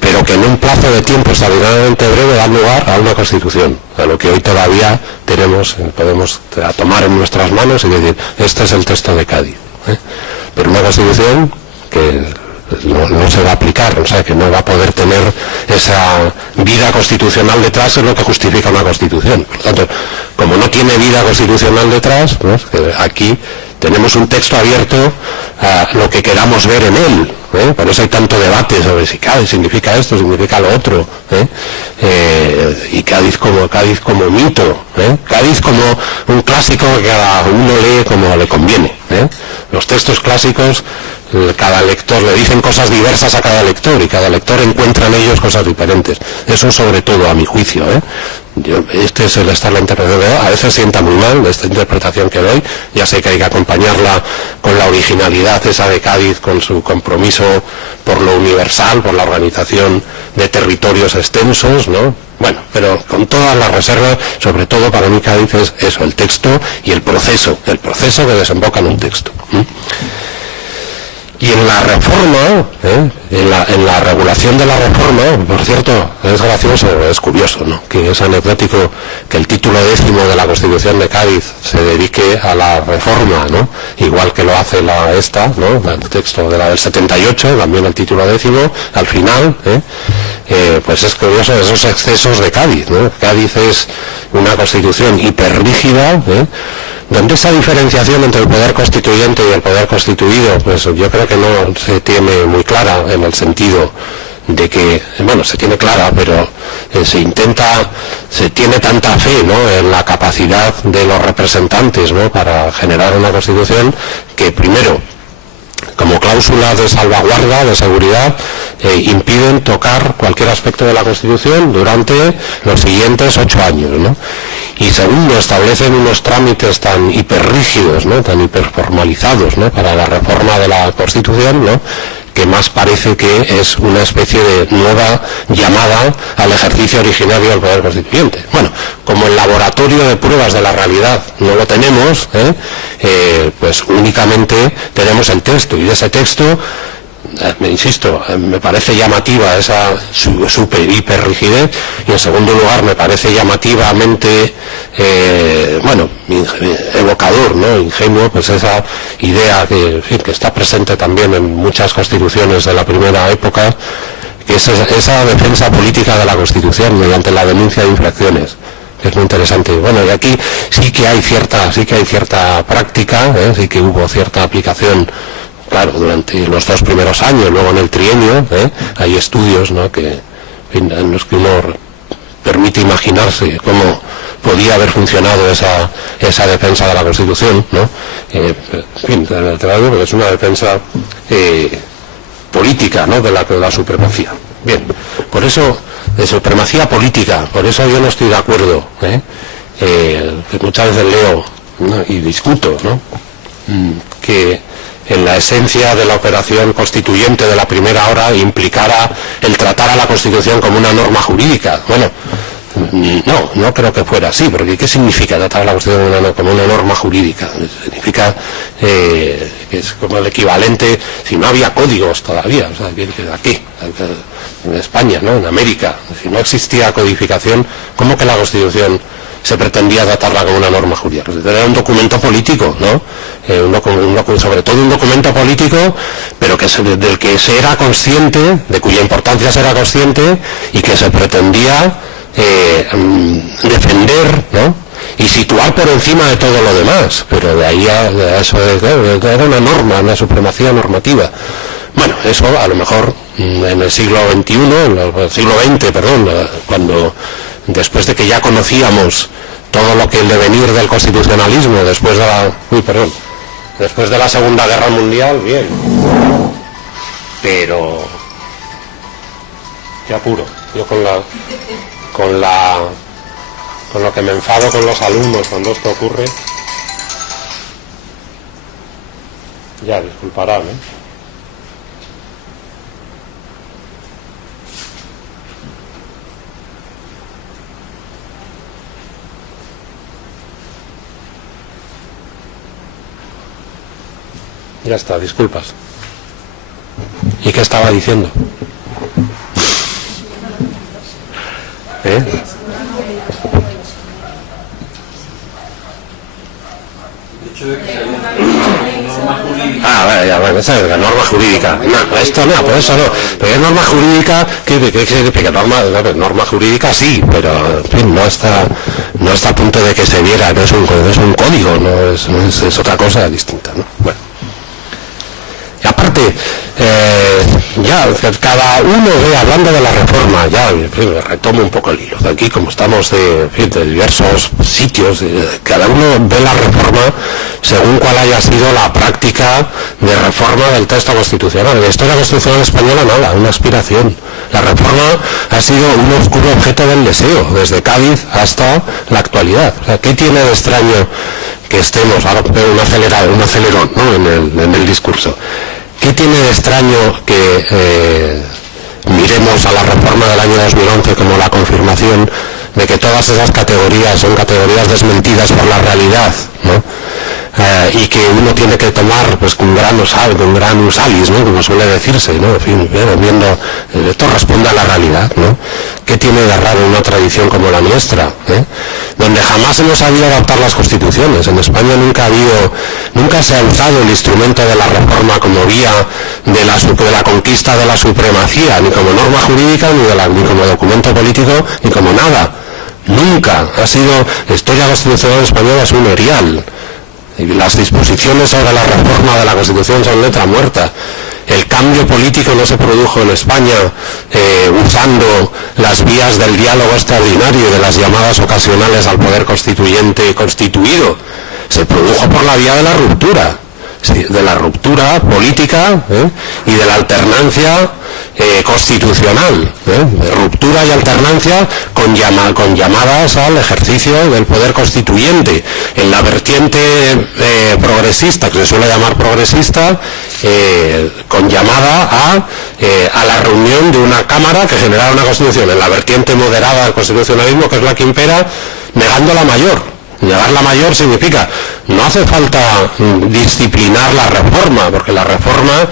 pero que en un plazo de tiempo extraordinariamente breve da lugar a una Constitución, a lo que hoy todavía podemos tomar en nuestras manos y decir, este es el texto de Cádiz, pero una Constitución que no se va a aplicar, o sea, que no va a poder tener esa vida constitucional detrás, es lo que justifica una Constitución. Por lo tanto, como no tiene vida constitucional detrás, pues, aquí tenemos un texto abierto a lo que queramos ver en él, por eso hay tanto debate sobre si Cádiz significa esto, significa lo otro, y Cádiz como mito, Cádiz como un clásico que cada uno lee como le conviene, los textos clásicos, cada lector le dicen cosas diversas a cada lector y cada lector encuentra en ellos cosas diferentes. Eso sobre todo a mi juicio, este es el estar la interpretación que doy. A veces sienta muy mal esta interpretación que doy, ya sé que hay que acompañarla con la originalidad esa de Cádiz, con su compromiso por lo universal, por la organización de territorios extensos, ¿no? Bueno, pero con todas las reservas, sobre todo para mí Cádiz es eso, el texto y el proceso que desemboca en un texto. Y en la reforma, en la regulación de la reforma, por cierto, es gracioso, es curioso, ¿no?, que es anecdótico que el título 10º de la Constitución de Cádiz se dedique a la reforma, ¿no?, igual que lo hace ¿no?, el texto de la del 78, también el título 10º, al final, pues es curioso esos excesos de Cádiz, ¿no? Cádiz es una Constitución hiperrígida, donde esa diferenciación entre el poder constituyente y el poder constituido, pues yo creo que no se tiene muy clara en el sentido de que, bueno, se tiene clara, pero se tiene tanta fe, ¿no?, en la capacidad de los representantes, ¿no?, para generar una Constitución, que primero, como cláusula de salvaguarda, de seguridad, impiden tocar cualquier aspecto de la Constitución durante los siguientes 8 años, ¿no? Y segundo, establecen unos trámites tan hiperrígidos, ¿no?, tan hiperformalizados, ¿no?, para la reforma de la Constitución, ¿no?, que más parece que es una especie de nueva llamada al ejercicio originario del poder constituyente. Bueno, como el laboratorio de pruebas de la realidad no lo tenemos, pues únicamente tenemos el texto, y de ese texto, insisto, me parece llamativa esa super hiper rigidez, y en segundo lugar me parece llamativamente evocador, ¿no?, ingenuo, pues esa idea que, en fin, que está presente también en muchas constituciones de la primera época, que es esa defensa política de la Constitución mediante la denuncia de infracciones, que es muy interesante. Bueno, y aquí sí que hay cierta práctica, sí que hubo cierta aplicación. Claro, durante los 2 primeros años, luego en el trienio, hay estudios, ¿no?, en los que uno permite imaginarse cómo podía haber funcionado esa defensa de la Constitución, ¿no? En fin, porque es una defensa política, ¿no?, de la supremacía. Bien, por eso, de supremacía política, por eso yo no estoy de acuerdo, que muchas veces leo, ¿no?, y discuto, ¿no?, que en la esencia de la operación constituyente de la primera hora implicara el tratar a la Constitución como una norma jurídica. Bueno, no creo que fuera así, porque ¿qué significa tratar a la Constitución como una norma jurídica? Significa que es como el equivalente, si no había códigos todavía, o sea, aquí, en España, ¿no?, en América, si no existía codificación, ¿cómo que la Constitución se pretendía tratarla como una norma jurídica? Era un documento político, ¿no?, sobre todo un documento político, pero del que se era consciente, de cuya importancia se era consciente, y que se pretendía defender, ¿no?, y situar por encima de todo lo demás. Pero de ahí a eso era una norma, una supremacía normativa. Bueno, eso a lo mejor en el siglo XXI, en el siglo XX, cuando después de que ya conocíamos todo lo que el devenir del constitucionalismo después de la Segunda Guerra Mundial, bien, pero qué apuro. Yo con lo que me enfado con los alumnos cuando esto ocurre, ya disculparán, Ya está, disculpas. ¿Y qué estaba diciendo? Bueno, esa es la norma jurídica. No, esto no, por eso no. Pero es norma jurídica, ¿qué significa? Norma jurídica sí, pero en fin, no está a punto de que se viera, no es un código, no es otra cosa distinta, ¿no? Bueno. Y aparte, ya cada uno ve, hablando de la reforma, ya retomo un poco el hilo. Aquí, como estamos de diversos sitios, cada uno ve la reforma según cuál haya sido la práctica de reforma del texto constitucional. En la historia constitucional española nada, una aspiración. La reforma ha sido un oscuro objeto del deseo, desde Cádiz hasta la actualidad. O sea, ¿qué tiene de extraño que estemos, ahora un acelerón, ¿no?, en el discurso? ¿Qué tiene de extraño que miremos a la reforma del año 2011 como la confirmación de que todas esas categorías son categorías desmentidas por la realidad, ¿no? Y que uno tiene que tomar, pues, con gran usalis, ¿no?, como suele decirse, ¿no? En fin, viendo, esto responde a la realidad, ¿no? ¿Qué tiene de raro una tradición como la nuestra, donde jamás se nos había adaptar las constituciones? En España nunca se ha usado el instrumento de la reforma como vía de la conquista de la supremacía, ni como norma jurídica, ni como documento político, ni como nada. Nunca ha sido. La historia constitucional española es un erial. Y las disposiciones sobre la reforma de la Constitución son letra muerta. el cambio político no se produjo en España usando las vías del diálogo extraordinario y de las llamadas ocasionales al poder constituyente constituido. Se produjo por la vía de la ruptura. Sí, de la ruptura política y de la alternancia constitucional, de ruptura y alternancia con llamadas al ejercicio del poder constituyente. En la vertiente progresista, que se suele llamar progresista, con llamada a la reunión de una Cámara que generara una Constitución. En la vertiente moderada del constitucionalismo, que es la que impera, negando la mayor. Negar la mayor significa, no hace falta disciplinar la reforma, porque la reforma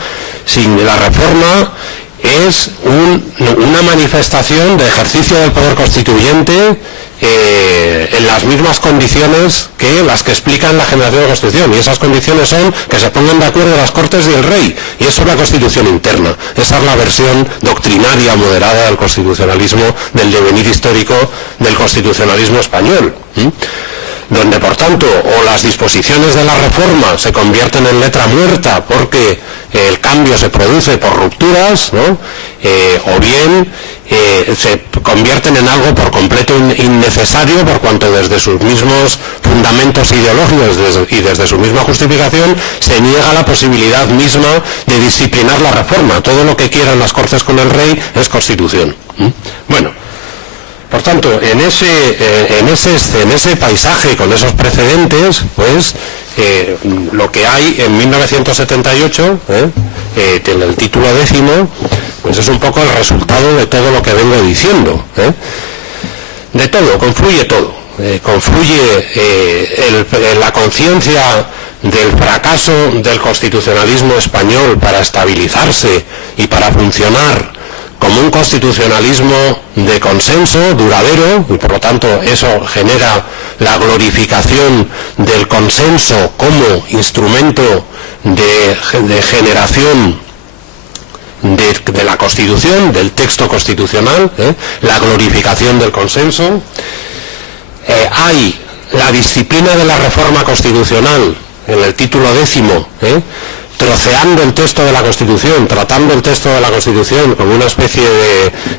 es una manifestación de ejercicio del poder constituyente en las mismas condiciones que las que explican la generación de la Constitución, y esas condiciones son que se pongan de acuerdo las Cortes y el Rey, y eso es la Constitución interna. Esa es la versión doctrinaria moderada del constitucionalismo, del devenir histórico del constitucionalismo español, donde por tanto o las disposiciones de la reforma se convierten en letra muerta porque el cambio se produce por rupturas, ¿no? O bien se convierten en algo por completo innecesario, por cuanto desde sus mismos fundamentos ideológicos y desde su misma justificación se niega la posibilidad misma de disciplinar la reforma. Todo lo que quieran las Cortes con el Rey es Constitución. Bueno, por tanto, en ese paisaje, con esos precedentes, pues lo que hay en 1978, en el título 10º, pues es un poco el resultado de todo lo que vengo diciendo. De todo, confluye todo. Confluye la conciencia del fracaso del constitucionalismo español para estabilizarse y para funcionar como un constitucionalismo de consenso duradero, y por lo tanto eso genera la glorificación del consenso como instrumento de generación de la Constitución, del texto constitucional, la glorificación del consenso. Hay la disciplina de la reforma constitucional en el título 10º, troceando el texto de la Constitución, tratando el texto de la Constitución como una especie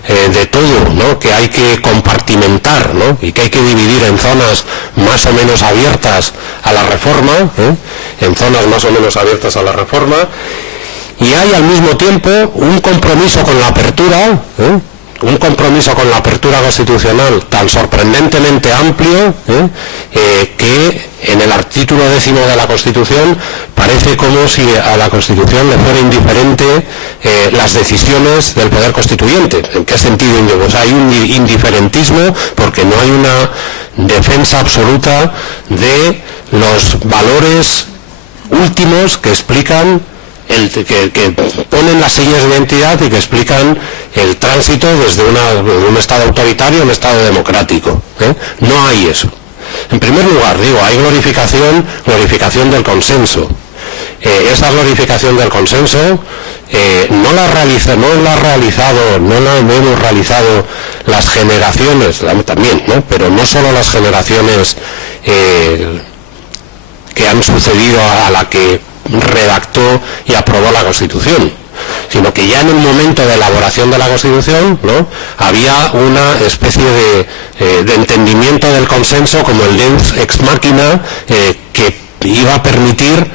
de todo, ¿no?, que hay que compartimentar, ¿no?, y que hay que dividir en zonas más o menos abiertas a la reforma, en zonas más o menos abiertas a la reforma, y hay al mismo tiempo un compromiso con la apertura, un compromiso con la apertura constitucional tan sorprendentemente amplio, que en el artículo 10º de la Constitución parece como si a la Constitución le fuera indiferente las decisiones del poder constituyente. ¿En qué sentido? Pues hay un indiferentismo porque no hay una defensa absoluta de los valores últimos que explican que ponen las señas de identidad y que explican el tránsito desde un Estado autoritario a un Estado democrático. No hay eso. En primer lugar, digo, hay glorificación del consenso. Esa glorificación del consenso no la hemos realizado las generaciones, también, ¿no?, pero no solo las generaciones que han sucedido a la que redactó y aprobó la Constitución, sino que ya en el momento de elaboración de la Constitución, ¿no?, había una especie de entendimiento del consenso como el deus ex machina, que iba a permitir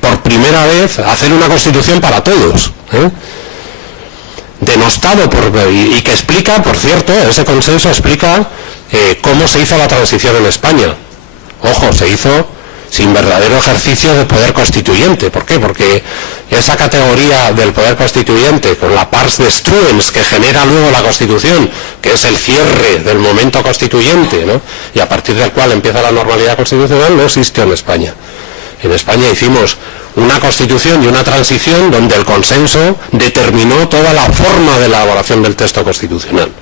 por primera vez hacer una Constitución para todos, denostado y que explica, por cierto, ese consenso explica cómo se hizo la transición en España. Ojo, se hizo sin verdadero ejercicio de poder constituyente. ¿Por qué? Porque esa categoría del poder constituyente, con la pars destruens que genera luego la Constitución, que es el cierre del momento constituyente, ¿no?, y a partir del cual empieza la normalidad constitucional, no existió en España. En España hicimos una Constitución y una transición donde el consenso determinó toda la forma de elaboración del texto constitucional.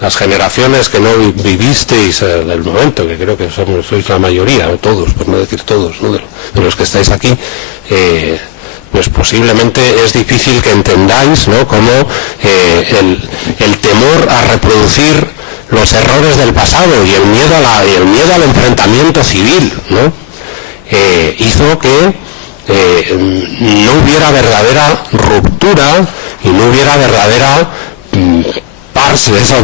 Las generaciones que no vivisteis del momento, que creo que sois la mayoría, o todos, por no decir todos, ¿no?, de los que estáis aquí, pues posiblemente es difícil que entendáis, ¿no?, cómo el temor a reproducir los errores del pasado y el miedo al enfrentamiento civil, ¿no?, hizo que no hubiera verdadera ruptura y no hubiera verdadera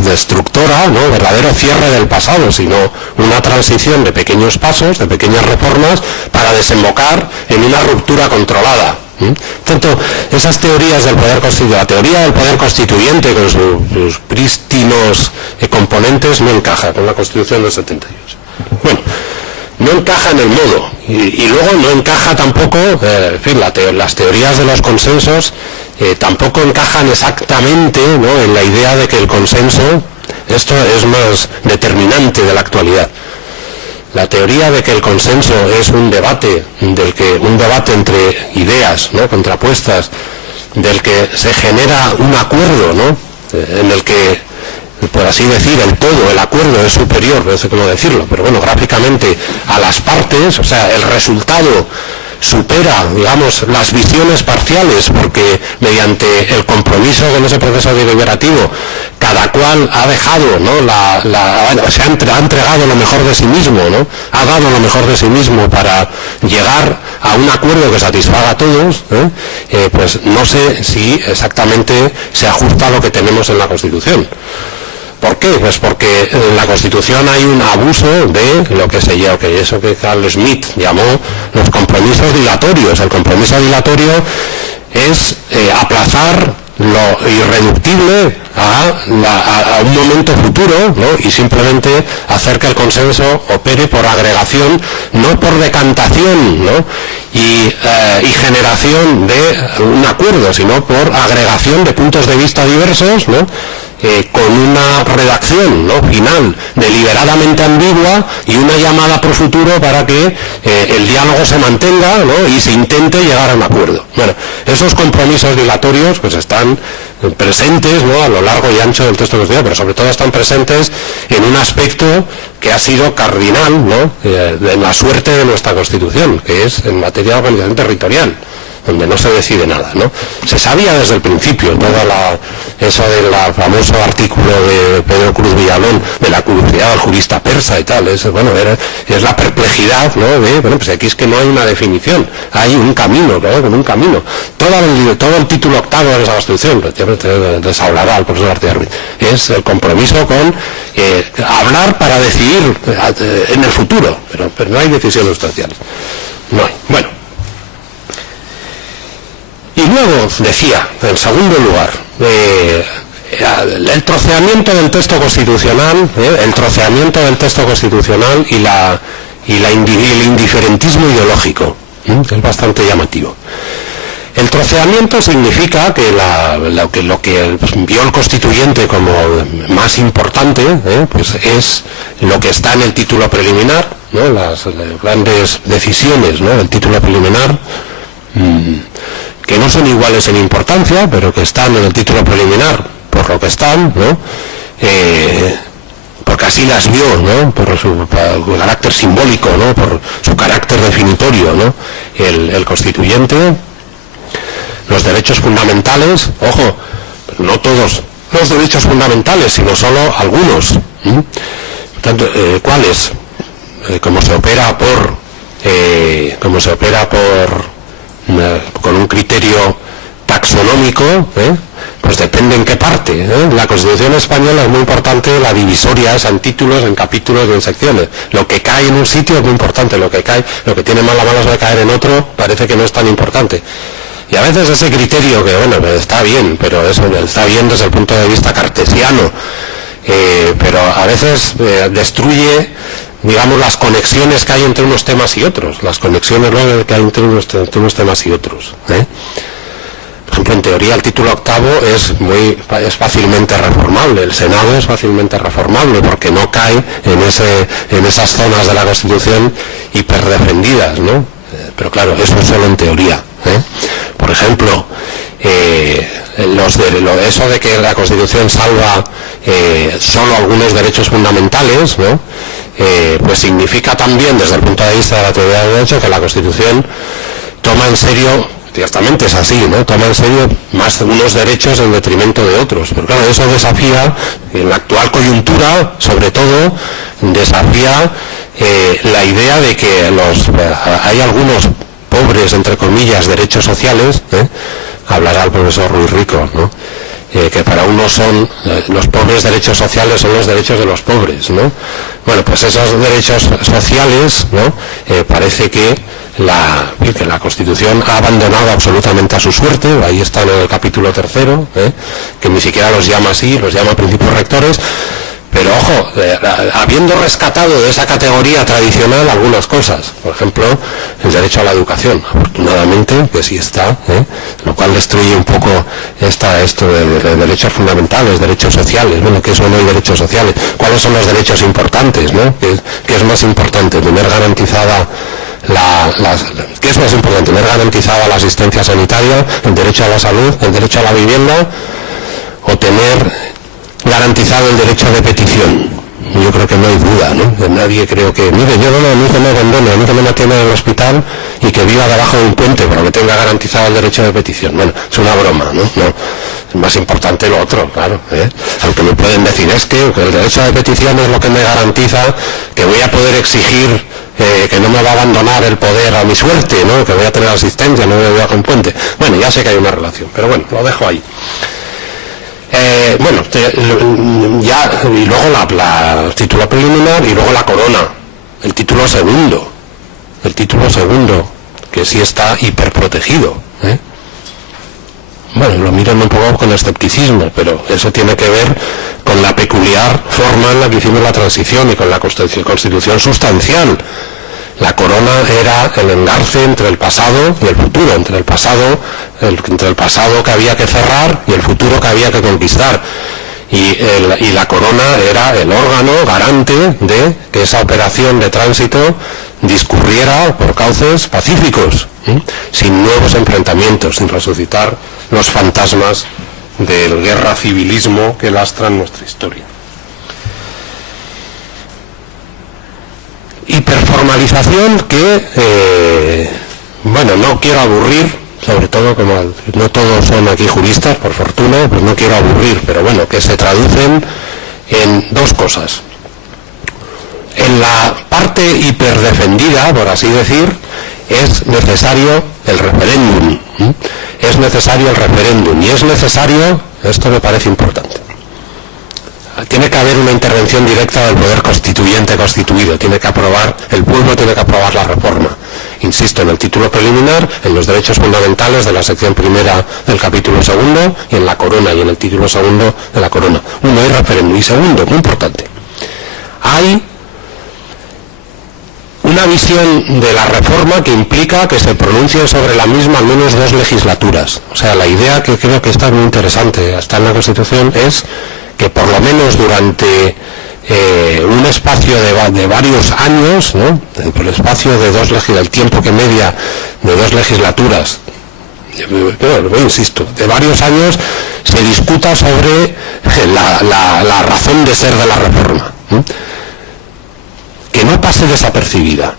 destructora, ¿no? Verdadero cierre del pasado, sino una transición de pequeños pasos, de pequeñas reformas, para desembocar en una ruptura controlada. Tanto esas teorías del poder constituyente, la teoría del poder constituyente con sus prístinos componentes no encaja con la Constitución del 78. Bueno, no encaja en el modo y luego no encaja tampoco, en fin, las teorías de los consensos tampoco encajan exactamente, ¿no?, en la idea de que el consenso, esto es más determinante de la actualidad. La teoría de que el consenso es un debate entre ideas, ¿no?, contrapuestas, del que se genera un acuerdo, ¿no?, en el que, por así decir, el acuerdo es superior, no sé cómo decirlo, pero bueno, gráficamente a las partes, o sea, el resultado supera, digamos, las visiones parciales, porque mediante el compromiso con ese proceso deliberativo cada cual ha dejado, ¿no?, ha entregado lo mejor de sí mismo, ¿no?, ha dado lo mejor de sí mismo para llegar a un acuerdo que satisfaga a todos, pues no sé si exactamente se ajusta a lo que tenemos en la Constitución. ¿Por qué? Pues porque en la Constitución hay un abuso de lo que se llama, que eso que Carl Schmitt llamó los compromisos dilatorios. El compromiso dilatorio es aplazar lo irreductible a un momento futuro, ¿no?, y simplemente hacer que el consenso opere por agregación, no por decantación, ¿no?, y generación de un acuerdo, sino por agregación de puntos de vista diversos, ¿no?, con una redacción, ¿no?, final deliberadamente ambigua y una llamada por futuro para que el diálogo se mantenga, ¿no?, y se intente llegar a un acuerdo. Bueno, esos compromisos dilatorios pues están presentes, ¿no?, a lo largo y ancho del texto constitucional, pero sobre todo están presentes en un aspecto que ha sido cardinal, ¿no?, en la suerte de nuestra Constitución, que es en materia de organización territorial, donde no se decide nada, ¿no? Se sabía desde el principio, eso del famoso artículo de Pedro Cruz Villalón, de la curiosidad del jurista persa y tal, es la perplejidad, ¿no?, bueno, pues aquí es que no hay una definición, hay un camino, ¿no?, con un camino. Todo el título octavo de esa Constitución, les hablará el profesor García Ruiz, es el compromiso con hablar para decidir en el futuro, pero no hay decisiones sustanciales. No hay. Bueno. Y luego decía, en segundo lugar, el troceamiento del texto constitucional, y el indiferentismo ideológico, es bastante llamativo. El troceamiento significa que lo que vio el constituyente como más importante, pues es lo que está en el título preliminar, ¿no?, las grandes decisiones, ¿no?, del título preliminar, que no son iguales en importancia, pero que están en el título preliminar por lo que están, ¿no?, porque así las vio, ¿no?, por su carácter simbólico, ¿no?, por su carácter definitorio, ¿no?, el constituyente. Los derechos fundamentales, ojo, no todos los derechos fundamentales, sino solo algunos. ¿Cuáles? Como se opera con un criterio taxonómico, pues depende en qué parte. La Constitución española es muy importante, la divisoria es en títulos, en capítulos y en secciones. Lo que cae en un sitio es muy importante, lo que tiene mala mano de caer en otro parece que no es tan importante. Y a veces ese criterio, que bueno, está bien, pero eso está bien desde el punto de vista cartesiano, pero a veces destruye, digamos, las conexiones que hay entre unos temas y otros, que hay entre unos temas y otros. Por ejemplo, en teoría el título octavo es fácilmente reformable, el Senado es fácilmente reformable porque no cae en esas zonas de la Constitución hiperdefendidas, ¿no? Pero claro, eso es solo en teoría. Por ejemplo, eso de que la Constitución salva solo algunos derechos fundamentales, ¿no?, pues significa también, desde el punto de vista de la teoría del derecho, que la Constitución toma en serio, ciertamente es así, ¿no?, toma en serio más unos derechos en detrimento de otros. Pero claro, eso desafía, en la actual coyuntura, sobre todo, desafía la idea de que hay algunos pobres, entre comillas, derechos sociales, hablará el profesor Ruiz Rico, ¿no? Que para unos son los pobres derechos sociales, son los derechos de los pobres, ¿no? Bueno, pues esos derechos sociales, ¿no? Parece que la Constitución ha abandonado absolutamente a su suerte. Ahí está en el capítulo 3, que ni siquiera los llama así, los llama principios rectores. Pero ojo, habiendo rescatado de esa categoría tradicional algunas cosas, por ejemplo, el derecho a la educación, afortunadamente, que sí está, lo cual destruye un poco esto de derechos fundamentales, derechos sociales. Bueno, ¿qué son hoy derechos sociales? ¿Cuáles son los derechos importantes, no? ¿Qué es más importante? Tener garantizada ¿qué es más importante? ¿Tener garantizada la asistencia sanitaria, el derecho a la salud, el derecho a la vivienda, o tener garantizado el derecho de petición? Yo creo que no hay duda, ¿no? Nadie creo que, mire, yo a mí que me abandone, a mí que me atienda en el hospital y que viva debajo de un puente, pero que tenga garantizado el derecho de petición. Bueno, es una broma, ¿no? No, es más importante lo otro, claro, Aunque me pueden decir, es que el derecho de petición es lo que me garantiza que voy a poder exigir que no me va a abandonar el poder a mi suerte, ¿no? Que voy a tener asistencia, no me voy a un puente. Bueno, ya sé que hay una relación, pero bueno, lo dejo ahí. Bueno, ya, y luego el título preliminar y luego la corona, el título segundo, que sí está hiperprotegido. Bueno, lo miran un poco con escepticismo, pero eso tiene que ver con la peculiar forma en la que hicimos la transición y con la constitución sustancial. La corona era el engarce entre el pasado y el futuro, entre el pasado que había que cerrar y el futuro que había que conquistar. Y la corona era el órgano garante de que esa operación de tránsito discurriera por cauces pacíficos, sin nuevos enfrentamientos, sin resucitar los fantasmas del guerra civilismo que lastran nuestra historia. Hiperformalización que, bueno, no quiero aburrir, sobre todo como no todos son aquí juristas, por fortuna, pues no quiero aburrir, pero bueno, que se traducen en dos cosas. En la parte hiperdefendida, por así decir, es necesario el referéndum. Es necesario el referéndum y es necesario, esto me parece importante, tiene que haber una intervención directa del poder constituyente constituido, el pueblo tiene que aprobar la reforma. Insisto, en el título preliminar, en los derechos fundamentales de la sección primera del capítulo segundo, y en la corona, y en el título segundo de la corona. Uno, hay referéndum, y segundo, muy importante, hay una visión de la reforma que implica que se pronuncien sobre la misma al menos 2 legislaturas. O sea, la idea, que creo que está muy interesante, está en la Constitución, es que por lo menos durante un espacio de varios años, ¿no? El espacio de el tiempo que media de 2 legislaturas, pero insisto, de varios años, se discuta sobre la razón de ser de la reforma, que no pase desapercibida,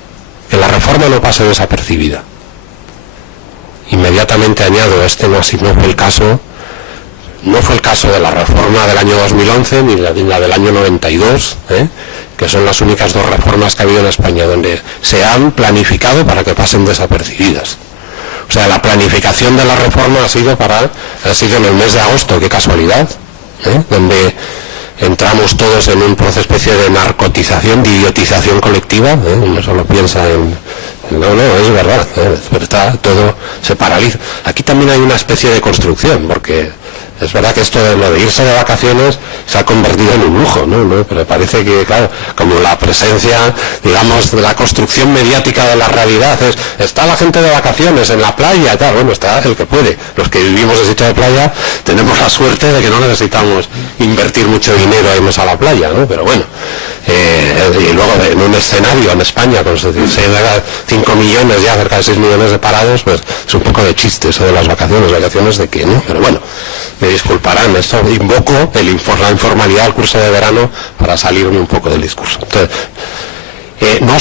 que la reforma no pase desapercibida. Inmediatamente añado, no fue el caso de la reforma del año 2011 ni la del año 92, que son las únicas 2 reformas que ha habido en España donde se han planificado para que pasen desapercibidas. O sea, la planificación de la reforma ha sido en el mes de agosto, qué casualidad, donde entramos todos en una especie de narcotización, de idiotización colectiva, uno solo piensa en... No, es verdad, pero todo se paraliza. Aquí también hay una especie de construcción, porque es verdad que esto de lo de irse de vacaciones se ha convertido en un lujo, ¿no? Pero parece que, claro, como la presencia, digamos, de la construcción mediática de la realidad está la gente de vacaciones en la playa y tal, bueno, está el que puede. Los que vivimos en sitio de playa tenemos la suerte de que no necesitamos invertir mucho dinero a irnos a la playa, ¿no? Pero bueno, y luego en un escenario en España con 5 millones, ya cerca de 6 millones de parados, pues es un poco de chiste eso de las vacaciones de qué, ¿no? Pero bueno, me disculparán, esto invoco la informalidad del curso de verano para salirme un poco del discurso. Entonces, no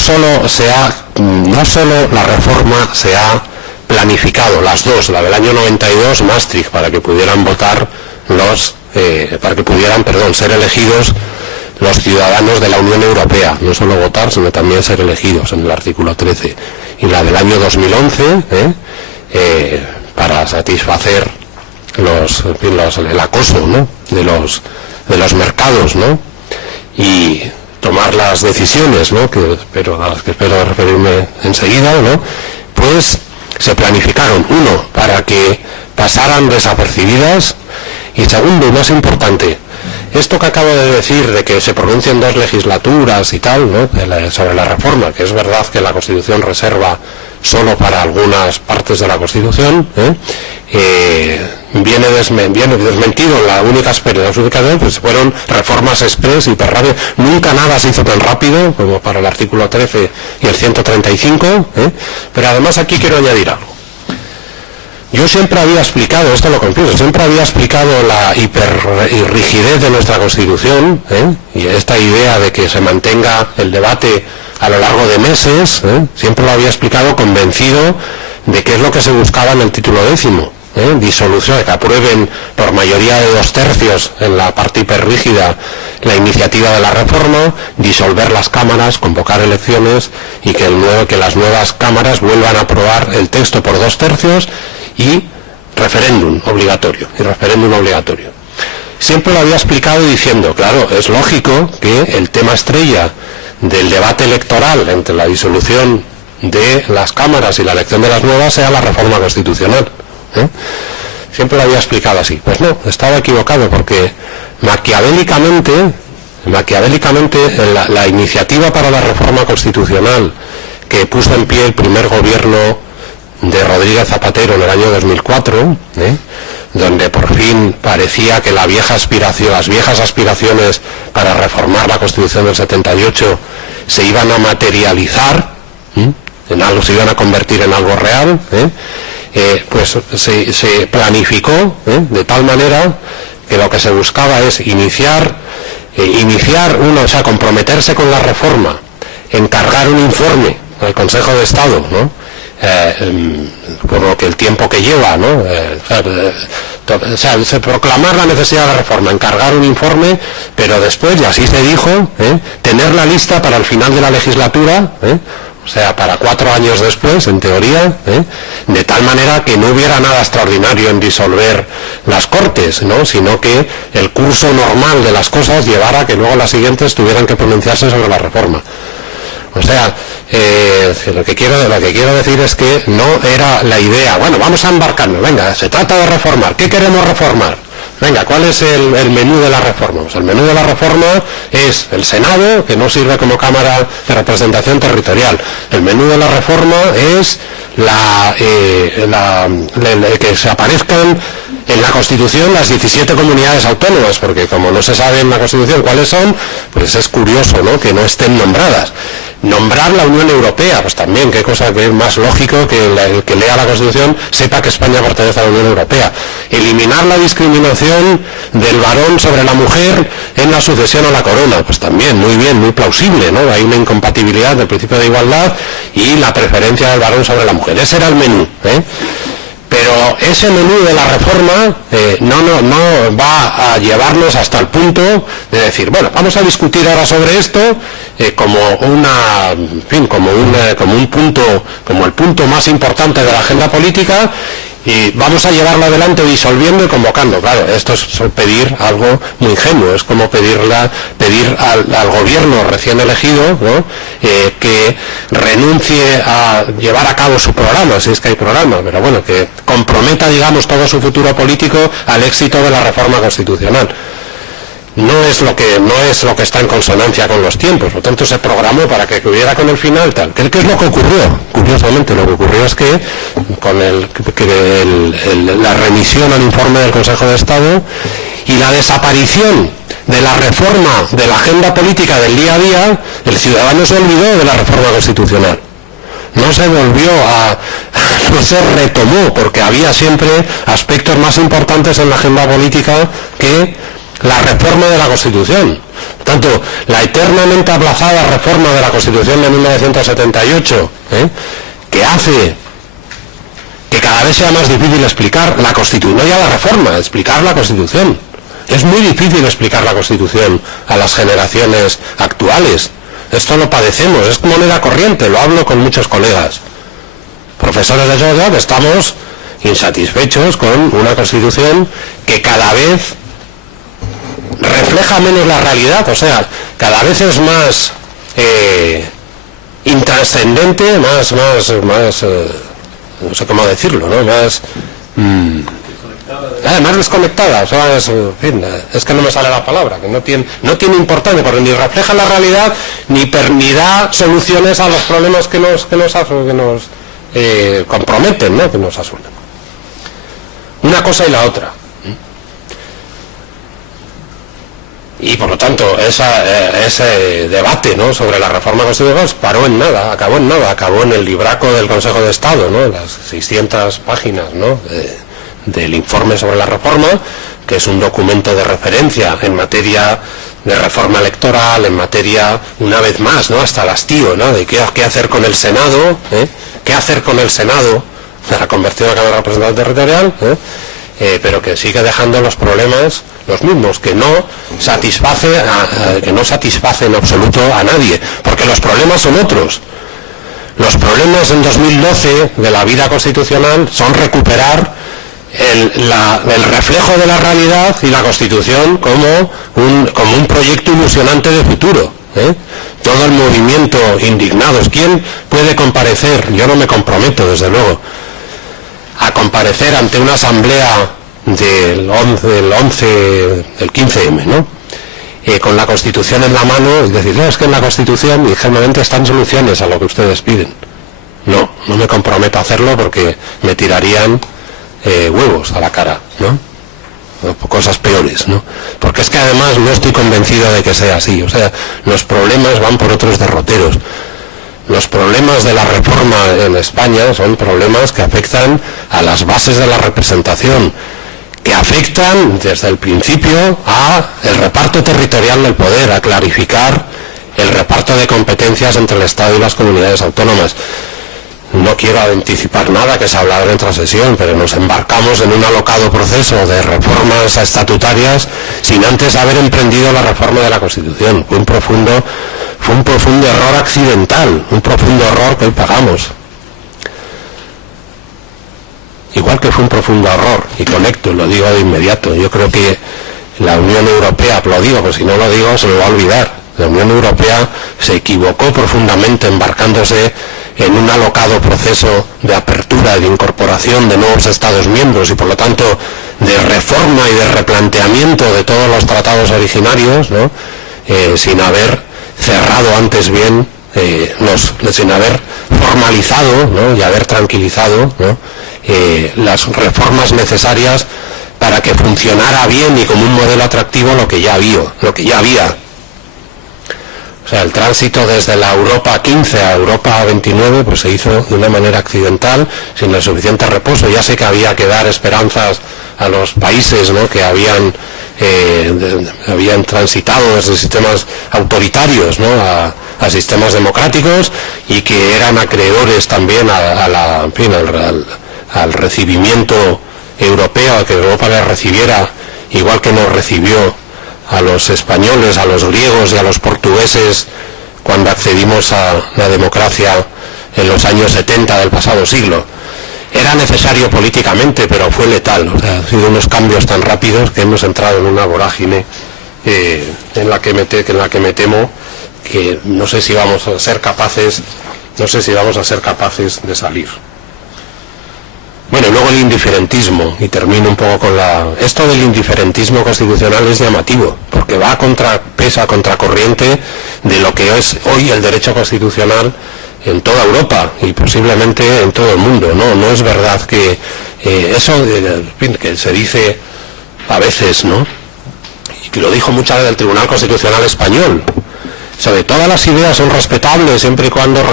solo la reforma se ha planificado, las 2, la del año 92, Maastricht, para que pudieran ser elegidos los ciudadanos de la Unión Europea, no solo votar, sino también ser elegidos, en el artículo 13, y la del año 2011, para satisfacer el acoso, ¿no?, de los mercados, ¿no?, y tomar las decisiones, ¿no?, a las que espero referirme enseguida, ¿no?, pues se planificaron, uno, para que pasaran desapercibidas, y segundo, y más importante, esto que acabo de decir, de que se pronuncien 2 legislaturas y tal, ¿no?, sobre la reforma, que es verdad que la Constitución reserva solo para algunas partes de la Constitución, viene desmentido en la única experiencia, pues fueron reformas express y hiper rápidas. Nunca nada se hizo tan rápido como para el artículo 13 y el 135, pero además aquí quiero añadir algo. Yo siempre había explicado, esto lo confieso, siempre había explicado la hiperrigidez de nuestra Constitución, y esta idea de que se mantenga el debate a lo largo de meses, siempre lo había explicado convencido de que es lo que se buscaba en el título 10º, disolución, que aprueben por mayoría de 2/3 en la parte hiperrígida la iniciativa de la reforma, disolver las cámaras, convocar elecciones y que las nuevas cámaras vuelvan a aprobar el texto por 2/3 y referéndum obligatorio, Siempre lo había explicado diciendo, claro, es lógico que el tema estrella del debate electoral entre la disolución de las cámaras y la elección de las nuevas sea la reforma constitucional. Siempre lo había explicado así. Pues no, estaba equivocado, porque maquiavélicamente la iniciativa para la reforma constitucional que puso en pie el primer gobierno de Rodríguez Zapatero en el año 2004, donde por fin parecía que las viejas aspiraciones para reformar la Constitución del 78 se iban a materializar, en algo, se iban a convertir en algo real, pues se planificó de tal manera que lo que se buscaba es comprometerse con la reforma, encargar un informe al Consejo de Estado, ¿no?, por lo que el tiempo que lleva, ¿no?, se proclamar la necesidad de la reforma, encargar un informe, pero después, y así se dijo, tener la lista para el final de la legislatura, o sea, para 4 años después, en teoría, de tal manera que no hubiera nada extraordinario en disolver las Cortes, ¿no?, sino que el curso normal de las cosas llevara a que luego las siguientes tuvieran que pronunciarse sobre la reforma. O sea, lo que quiero decir es que no era la idea, bueno, vamos a embarcarnos, venga, se trata de reformar, ¿qué queremos reformar? Venga, ¿cuál es el menú de la reforma? Pues el menú de la reforma es el Senado, que no sirve como Cámara de Representación Territorial. El menú de la reforma es que se aparezcan en la Constitución las 17 comunidades autónomas, porque como no se sabe en la Constitución cuáles son, pues es curioso, ¿no?, que no estén nombradas. Nombrar la Unión Europea, pues también, qué cosa que es más lógico que el que lea la Constitución sepa que España pertenece a la Unión Europea. Eliminar la discriminación del varón sobre la mujer en la sucesión a la corona, pues también, muy bien, muy plausible, ¿no? Hay una incompatibilidad del principio de igualdad y la preferencia del varón sobre la mujer. Ese era el menú, Pero ese menú de la reforma no va a llevarnos hasta el punto de decir, bueno, vamos a discutir ahora sobre esto como el punto más importante de la agenda política, y vamos a llevarlo adelante disolviendo y convocando. Claro, esto es pedir algo muy ingenuo, es como pedir al gobierno recién elegido, ¿no?, que renuncie a llevar a cabo su programa, si es que hay programa, pero bueno, que comprometa, digamos, todo su futuro político al éxito de la reforma constitucional. No es lo que está en consonancia con los tiempos, por lo tanto se programó para que hubiera con el final tal. ¿Qué es lo que ocurrió? Curiosamente, lo que ocurrió es que con la remisión al informe del Consejo de Estado y la desaparición de la reforma de la agenda política del día a día, el ciudadano se olvidó de la reforma constitucional. No se retomó, porque había siempre aspectos más importantes en la agenda política que la reforma de la Constitución. Tanto la eternamente aplazada reforma de la Constitución de 1978, que hace que cada vez sea más difícil explicar la Constitución, no ya la reforma, explicar la Constitución. Es muy difícil explicar la Constitución a las generaciones actuales. Esto lo padecemos, es moneda corriente, lo hablo con muchos colegas. Profesores de sociedad, estamos insatisfechos con una Constitución que cada vez refleja menos la realidad, o sea, cada vez es más intrascendente, más no sé cómo decirlo, ¿no? Más desconectada, o sea, es que no me sale la palabra, que no tiene importancia, porque ni refleja la realidad ni da soluciones a los problemas que nos comprometen, ¿no? Que nos asuntan. Una cosa y la otra. Y por lo tanto, ese debate, ¿no?, sobre la reforma constitucional acabó en el libraco del Consejo de Estado, ¿no?, las 600 páginas, ¿no?, del informe sobre la reforma, que es un documento de referencia en materia de reforma electoral, en materia, una vez más, ¿no?, hasta el hastío, ¿no?, de qué hacer con el Senado, qué hacer con el Senado para convertirlo en Cámara de Representación Territorial, pero que sigue dejando los problemas los mismos, que no satisface en absoluto a nadie, porque los problemas son otros. Los problemas en 2012 de la vida constitucional son recuperar el reflejo de la realidad y la Constitución como un proyecto ilusionante de futuro. Todo el movimiento indignados. ¿Quién puede comparecer? Yo no me comprometo, desde luego, a comparecer ante una asamblea del 15M, ¿no?, con la Constitución en la mano y decir, no, es que en la Constitución ingenuamente están soluciones a lo que ustedes piden. No me comprometo a hacerlo porque me tirarían huevos a la cara, ¿no?, o cosas peores, ¿no?, porque es que además no estoy convencido de que sea así. O sea, los problemas van por otros derroteros. Los problemas de la reforma en España son problemas que afectan a las bases de la representación, que afectan desde el principio a el reparto territorial del poder, a clarificar el reparto de competencias entre el Estado y las comunidades autónomas. No quiero anticipar nada que se ha hablado en otra sesión, pero nos embarcamos en un alocado proceso de reformas estatutarias sin antes haber emprendido la reforma de la Constitución. Fue un profundo error accidental, un profundo error que hoy pagamos. Igual que fue un profundo error, y conecto, lo digo de inmediato, yo creo que la Unión Europea, lo digo, porque si no lo digo se me va a olvidar, la Unión Europea se equivocó profundamente embarcándose en un alocado proceso de apertura y de incorporación de nuevos Estados miembros y por lo tanto de reforma y de replanteamiento de todos los tratados originarios, ¿no?, sin haber cerrado antes bien, sin haber formalizado, ¿no?, y haber tranquilizado, ¿no?, las reformas necesarias para que funcionara bien y como un modelo atractivo lo que ya había. O sea, el tránsito desde la Europa 15 a Europa 29 pues se hizo de una manera accidental, sin el suficiente reposo. Ya sé que había que dar esperanzas a los países, ¿no?, que habían transitado desde sistemas autoritarios, ¿no?, a sistemas democráticos y que eran acreedores también al recibimiento europeo, a que Europa les recibiera igual que nos recibió a los españoles, a los griegos y a los portugueses cuando accedimos a la democracia en los años 70 del pasado siglo. Era necesario políticamente, pero fue letal. O sea, han sido unos cambios tan rápidos que hemos entrado en una vorágine en la que me temo que no sé si vamos a ser capaces de salir. Bueno, y luego el indiferentismo, y termino un poco con esto del indiferentismo constitucional es llamativo, porque pesa contracorriente de lo que es hoy el derecho constitucional en toda Europa y posiblemente en todo el mundo. No es verdad que eso que se dice a veces, ¿no?, y que lo dijo muchas veces el Tribunal Constitucional Español. Sobre todas las ideas son respetables siempre y cuando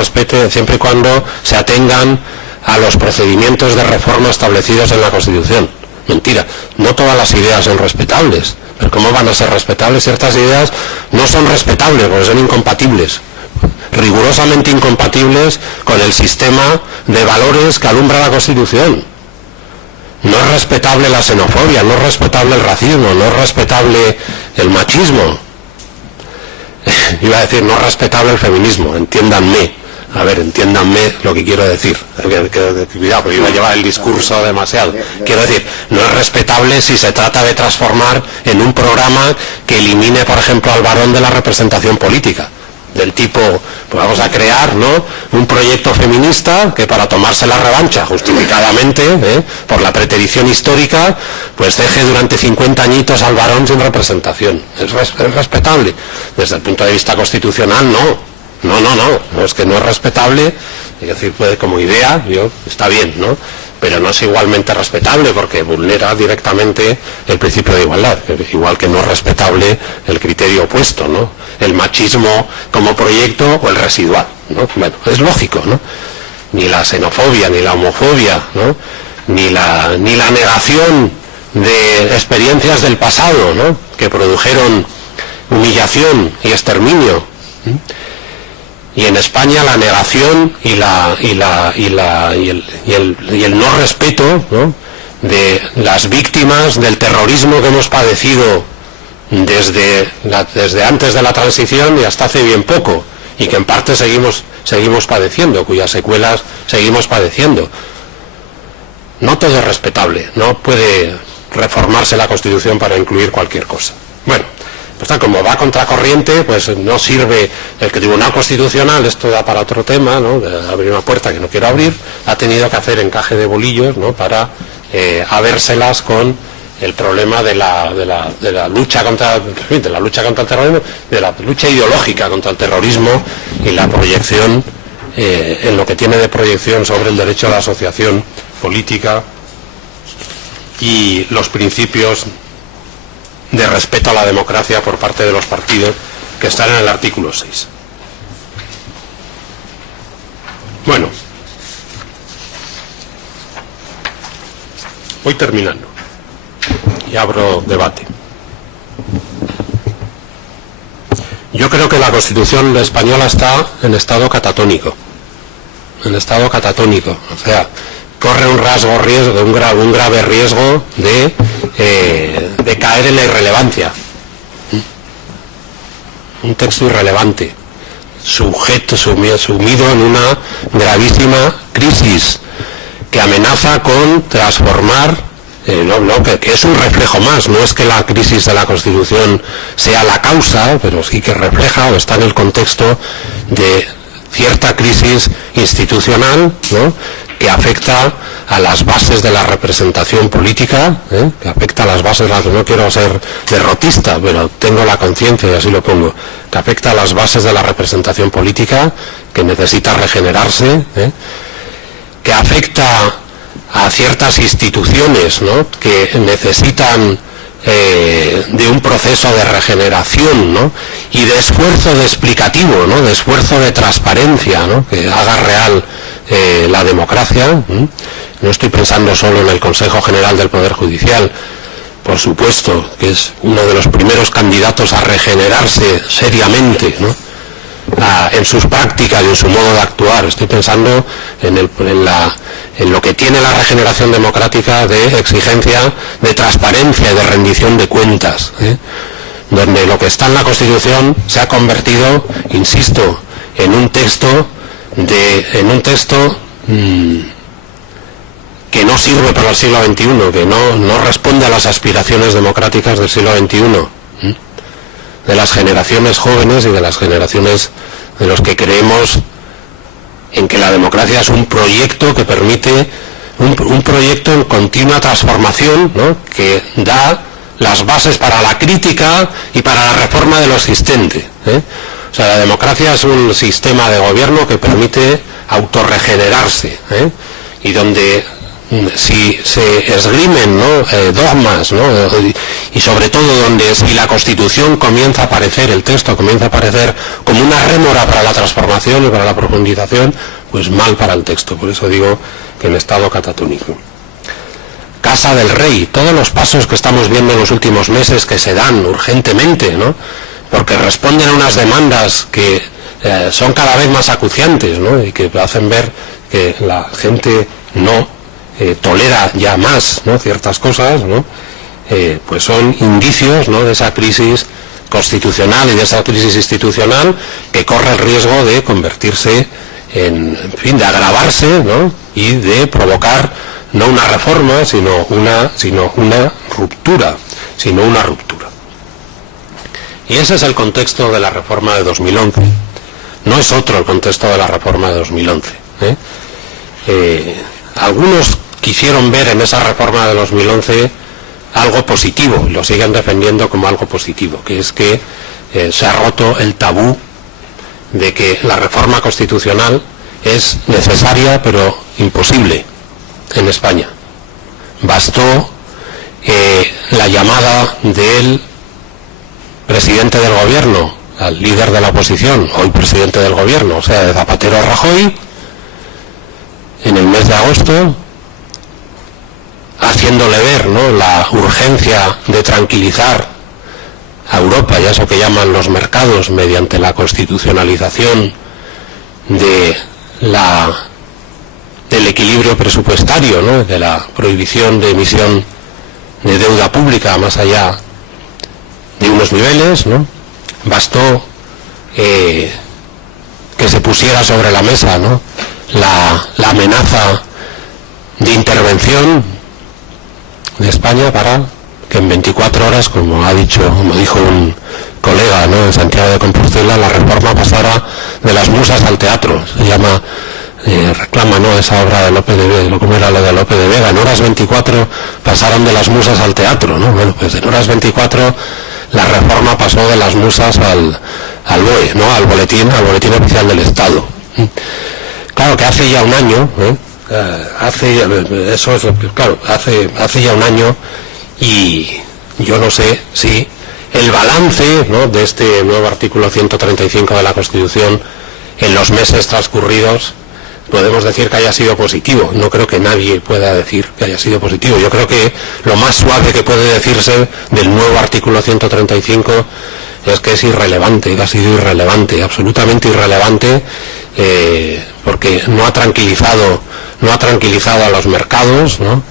se atengan a los procedimientos de reforma establecidos en la Constitución. Mentira, no todas las ideas son respetables, pero ¿cómo van a ser respetables? Ciertas ideas no son respetables porque son incompatibles, rigurosamente incompatibles con el sistema de valores que alumbra la Constitución. no es respetable la xenofobia, no es respetable el racismo, no es respetable el machismo. Iba a decir, no es respetable el feminismo, entiéndanme. A ver, entiéndanme lo que quiero decir. Cuidado, porque iba a llevar el discurso demasiado. Quiero decir, no es respetable si se trata de transformar en un programa que elimine, por ejemplo, al varón de la representación política. Del tipo, pues vamos a crear, ¿no?, un proyecto feminista que para tomarse la revancha justificadamente, por la preterición histórica, pues deje durante 50 añitos al varón sin representación. Es respetable. Desde el punto de vista constitucional, no. No, es que no es respetable, es decir, puede, como idea, está bien, ¿no?, pero no es igualmente respetable porque vulnera directamente el principio de igualdad, igual que no es respetable el criterio opuesto, ¿no?, el machismo como proyecto o el residual, ¿no? Bueno, es lógico, ¿no? Ni la xenofobia, ni la homofobia, ¿no?, ni la negación de experiencias del pasado, ¿no?, que produjeron humillación y exterminio, ¿sí? Y en España la negación y el no respeto, ¿no?, de las víctimas del terrorismo que hemos padecido desde antes de la transición y hasta hace bien poco, y que en parte seguimos padeciendo, cuyas secuelas seguimos padeciendo. No todo es respetable, no puede reformarse la Constitución para incluir cualquier cosa. Bueno, pues tal, como va contracorriente, pues no sirve el que Tribunal Constitucional, esto da para otro tema, ¿no?, de abrir una puerta que no quiero abrir, ha tenido que hacer encaje de bolillos, ¿no?, para habérselas con el problema de la lucha contra el terrorismo, de la lucha ideológica contra el terrorismo y la proyección, en lo que tiene de proyección sobre el derecho a la asociación política y los principios de respeto a la democracia por parte de los partidos que están en el artículo 6. Bueno, voy terminando y abro debate. Yo creo que la Constitución española está en estado catatónico, o sea, corre un grave riesgo de caer en la irrelevancia. Un texto irrelevante, sumido en una gravísima crisis que amenaza con transformar, que es un reflejo más, no es que la crisis de la Constitución sea la causa, pero sí que refleja o está en el contexto de cierta crisis institucional, ¿no?, que afecta a las bases de la representación política, que afecta a las bases, no quiero ser derrotista, pero tengo la conciencia y así lo pongo, que afecta a las bases de la representación política, que necesita regenerarse, que afecta a ciertas instituciones, ¿no?, que necesitan de un proceso de regeneración, ¿no?, y de esfuerzo de explicativo, ¿no?, de esfuerzo de transparencia, ¿no?, que haga real la democracia. No estoy pensando solo en el Consejo General del Poder Judicial, por supuesto, que es uno de los primeros candidatos a regenerarse seriamente, ¿no?, en sus prácticas y en su modo de actuar. Estoy pensando en lo que tiene la regeneración democrática de exigencia de transparencia y de rendición de cuentas, donde lo que está en la Constitución se ha convertido, insisto, en un texto que no sirve para el siglo XXI, que no responde a las aspiraciones democráticas del siglo XXI, de las generaciones jóvenes y de las generaciones de los que creemos en que la democracia es un proyecto que permite, un proyecto en continua transformación, ¿no?, que da las bases para la crítica y para la reforma de lo existente, O sea, la democracia es un sistema de gobierno que permite autorregenerarse, y donde si se esgrimen, ¿no?, dogmas, ¿no?, y sobre todo donde si la Constitución comienza a aparecer, el texto comienza a aparecer como una rémora para la transformación y para la profundización, pues mal para el texto. Por eso digo que en estado catatónico. Casa del Rey, todos los pasos que estamos viendo en los últimos meses que se dan urgentemente, ¿no?, porque responden a unas demandas que son cada vez más acuciantes, ¿no?, y que hacen ver que la gente no tolera ya más, ¿no?, ciertas cosas, ¿no?, pues son indicios, ¿no?, de esa crisis constitucional y de esa crisis institucional que corre el riesgo de convertirse en fin, de agravarse, ¿no?, y de provocar no una reforma, sino una ruptura, Y ese es el contexto de la reforma de 2011. No es otro el contexto de la reforma de 2011. Algunos quisieron ver en esa reforma de 2011 algo positivo, y lo siguen defendiendo como algo positivo, que es que se ha roto el tabú de que la reforma constitucional es necesaria pero imposible en España. Bastó la llamada del presidente del gobierno al líder de la oposición, hoy presidente del gobierno, o sea, de Zapatero a Rajoy, en el mes de agosto, haciéndole ver, ¿no?, la urgencia de tranquilizar a Europa y a eso que llaman los mercados mediante la constitucionalización del equilibrio presupuestario, ¿no?, de la prohibición de emisión de deuda pública más allá de unos niveles, ¿no? Bastó que se pusiera sobre la mesa, ¿no?, la amenaza de intervención de España para que en 24 horas, como dijo un colega, ¿no?, en Santiago de Compostela, la reforma pasara de las musas al teatro. Se llama, reclama, ¿no?, esa obra de Lope de Vega, ¿cómo era lo de Lope de Vega? En horas 24 pasaron de las musas al teatro, ¿no? Bueno, pues en horas 24 la reforma pasó de las musas al BOE, ¿no?, al boletín oficial del Estado. Claro que hace ya un año, hace ya un año, y yo no sé si el balance, ¿no?, de este nuevo artículo 135 de la Constitución en los meses transcurridos podemos decir que haya sido positivo. No creo que nadie pueda decir que haya sido positivo. Yo creo que lo más suave que puede decirse del nuevo artículo 135 es que es irrelevante, que ha sido irrelevante, absolutamente irrelevante, porque no ha tranquilizado a los mercados, ¿no?,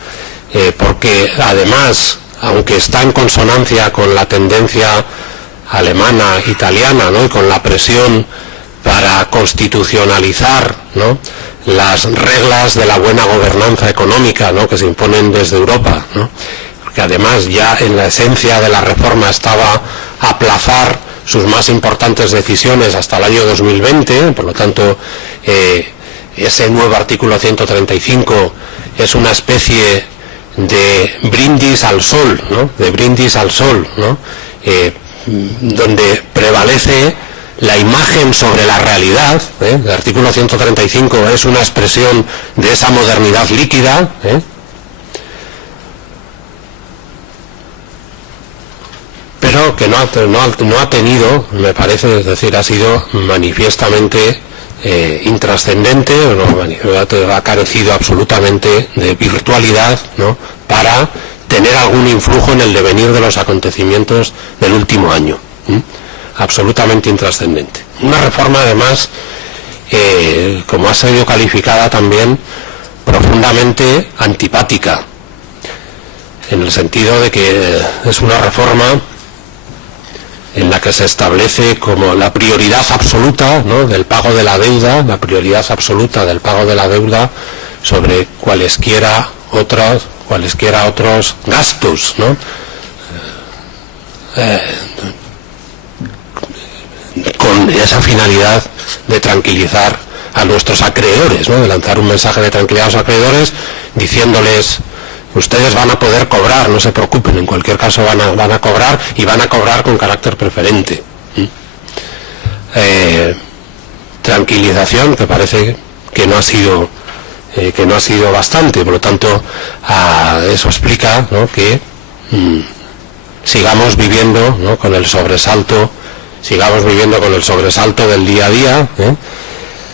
porque además, aunque está en consonancia con la tendencia alemana, italiana, ¿no?, y con la presión para constitucionalizar, ¿no?, las reglas de la buena gobernanza económica, ¿no?, que se imponen desde Europa, ¿no?, porque además ya en la esencia de la reforma estaba aplazar sus más importantes decisiones hasta el año 2020, por lo tanto ese nuevo artículo 135 es una especie de brindis al sol, ¿no?, ¿no?, donde prevalece la imagen sobre la realidad. El artículo 135 es una expresión de esa modernidad líquida, pero que no ha tenido, me parece, es decir, ha sido manifiestamente intrascendente, ha carecido absolutamente de virtualidad, ¿no?, para tener algún influjo en el devenir de los acontecimientos del último año. Absolutamente intrascendente. Una reforma, además, como ha sido calificada también, profundamente antipática, en el sentido de que es una reforma en la que se establece como la prioridad absoluta, ¿no?, del pago de la deuda, la prioridad absoluta del pago de la deuda sobre cualesquiera otros gastos, ¿no?, con esa finalidad de tranquilizar a nuestros acreedores, ¿no?, de lanzar un mensaje de tranquilidad a los acreedores, diciéndoles: ustedes van a poder cobrar, no se preocupen, en cualquier caso van a cobrar, y van a cobrar con carácter preferente. Tranquilización que parece que no ha sido bastante. Por lo tanto, eso explica, ¿no?, que sigamos viviendo, ¿no?, con el sobresalto del día a día,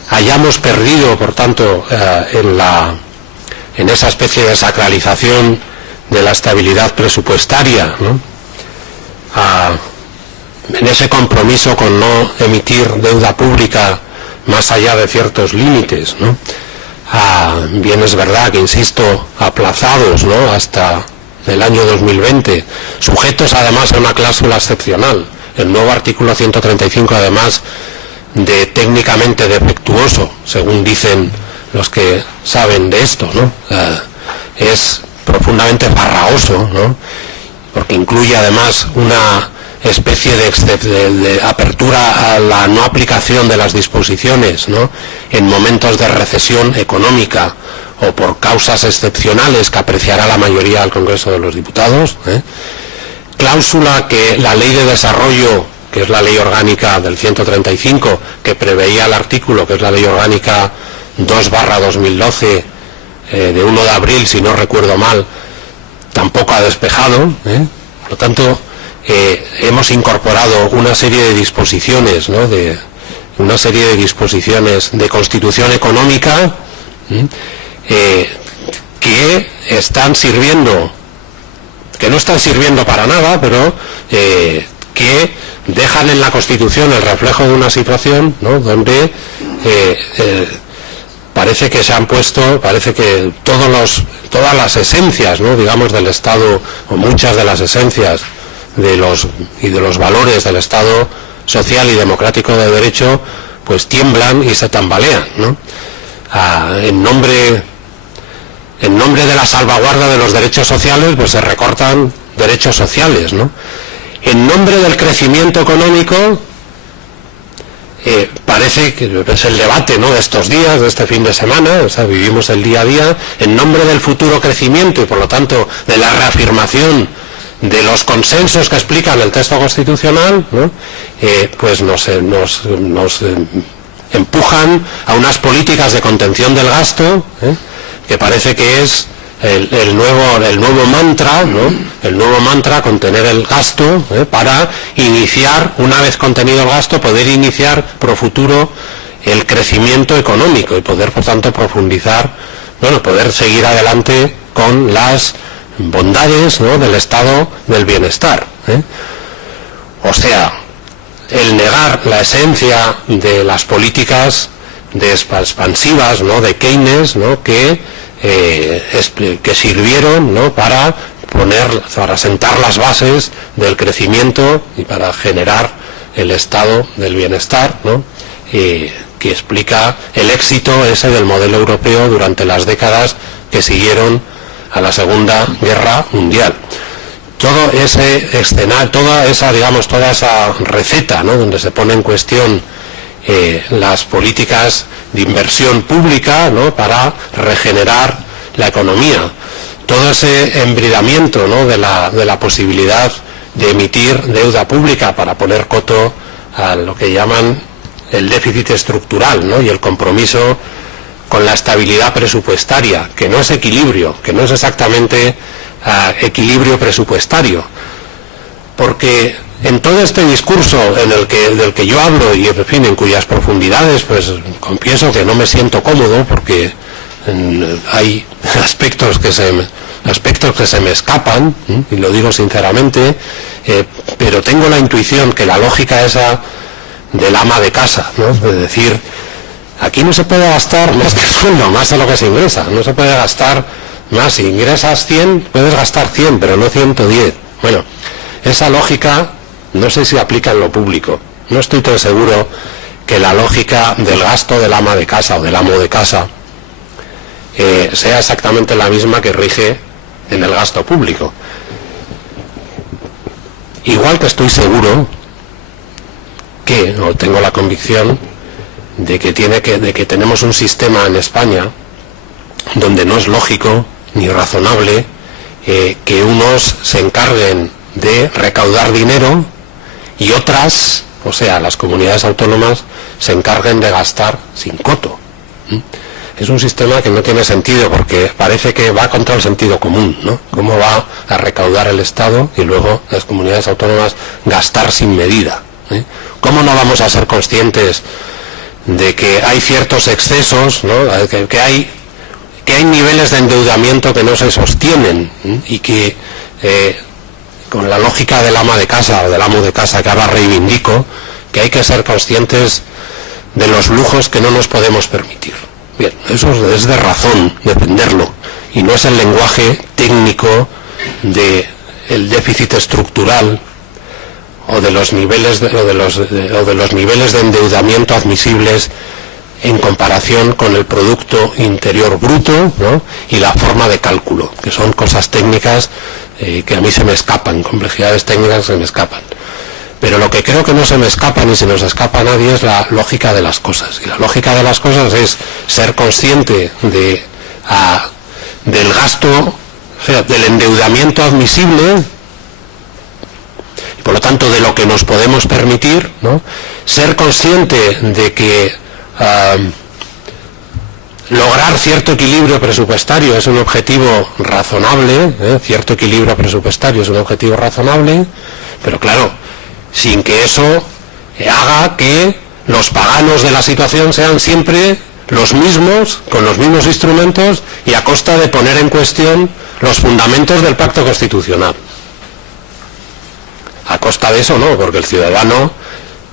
hayamos perdido, por tanto, en esa especie de sacralización de la estabilidad presupuestaria, ¿no?, en ese compromiso con no emitir deuda pública más allá de ciertos límites, ¿no?, bien es verdad que, insisto, aplazados, ¿no?, hasta el año 2020, sujetos además a una cláusula excepcional, el nuevo artículo 135, además de técnicamente defectuoso, según dicen los que saben de esto, ¿no? Es profundamente farragoso, ¿no?, porque incluye además una especie de apertura a la no aplicación de las disposiciones, ¿no?, en momentos de recesión económica o por causas excepcionales que apreciará la mayoría del Congreso de los Diputados, cláusula que la Ley de Desarrollo, que es la Ley Orgánica del 135, que preveía el artículo, que es la Ley Orgánica 2/2012, de 1 de abril, si no recuerdo mal, tampoco ha despejado. Por lo tanto, hemos incorporado una serie de disposiciones, ¿no?, una serie de disposiciones de constitución económica que están sirviendo, que no están sirviendo para nada, pero que dejan en la Constitución el reflejo de una situación, ¿no?, donde parece que se han puesto, parece que todas las esencias, ¿no?, digamos, del Estado, o muchas de las esencias de los valores del Estado social y democrático de derecho, pues tiemblan y se tambalean, ¿no? En nombre de la salvaguarda de los derechos sociales, pues se recortan derechos sociales, ¿no? En nombre del crecimiento económico, parece que es el debate, ¿no?, de estos días, de este fin de semana, o sea, vivimos el día a día, en nombre del futuro crecimiento y por lo tanto de la reafirmación de los consensos que explican el texto constitucional, ¿no?, pues nos empujan a unas políticas de contención del gasto, que parece que es el nuevo mantra, ¿no?, el nuevo mantra, contener el gasto, para iniciar, una vez contenido el gasto, poder iniciar pro futuro el crecimiento económico y poder, por tanto, profundizar, bueno, poder seguir adelante con las bondades, ¿no?, del estado del bienestar. O sea, el negar la esencia de las políticas expansivas, ¿no?, de Keynes, ¿no?, que sirvieron, ¿no?, para sentar las bases del crecimiento y para generar el estado del bienestar, ¿no?, que explica el éxito ese del modelo europeo durante las décadas que siguieron a la Segunda Guerra Mundial. Todo ese escenario, toda esa receta, ¿no?, donde se pone en cuestión las políticas de inversión pública, ¿no?, para regenerar la economía, todo ese embridamiento, ¿no?, de la posibilidad de emitir deuda pública para poner coto a lo que llaman el déficit estructural, ¿no?, y el compromiso con la estabilidad presupuestaria, que no es equilibrio, que no es exactamente equilibrio presupuestario, porque en todo este discurso del que yo hablo y, en fin, en cuyas profundidades, pues confieso que no me siento cómodo, porque hay aspectos que se me escapan, y lo digo sinceramente, pero tengo la intuición que la lógica esa del ama de casa, ¿no?, es decir, aquí no se puede gastar más que el sueldo, más de lo que se ingresa, no se puede gastar más. Si ingresas 100, puedes gastar 100, pero no 110. Bueno, esa lógica no sé si aplica en lo público. No estoy tan seguro que la lógica del gasto del ama de casa o del amo de casa sea exactamente la misma que rige en el gasto público. Igual que estoy seguro o tengo la convicción de que tenemos un sistema en España donde no es lógico ni razonable que unos se encarguen de recaudar dinero y otras, o sea, las comunidades autónomas, se encarguen de gastar sin coto. Es un sistema que no tiene sentido, porque parece que va contra el sentido común, ¿no? ¿Cómo va a recaudar el Estado y luego las comunidades autónomas gastar sin medida? ¿Cómo no vamos a ser conscientes de que hay ciertos excesos, ¿no?, que hay niveles de endeudamiento que no se sostienen, y que con la lógica del ama de casa o del amo de casa que ahora reivindico, que hay que ser conscientes de los lujos que no nos podemos permitir? Bien, eso es de razón defenderlo, y no es el lenguaje técnico de el déficit estructural o de los niveles de endeudamiento admisibles en comparación con el Producto Interior Bruto, ¿no? Y la forma de cálculo, que son cosas técnicas que a mí se me escapan, complejidades técnicas que se me escapan. Pero lo que creo que no se me escapa ni se nos escapa a nadie es la lógica de las cosas. Y la lógica de las cosas es ser consciente del gasto, o sea, del endeudamiento admisible, y por lo tanto de lo que nos podemos permitir, ¿no? Ser consciente de que lograr cierto equilibrio presupuestario es un objetivo razonable, cierto equilibrio presupuestario es un objetivo razonable, pero claro, sin que eso haga que los paganos de la situación sean siempre los mismos, con los mismos instrumentos y a costa de poner en cuestión los fundamentos del pacto constitucional. A costa de eso no, porque el ciudadano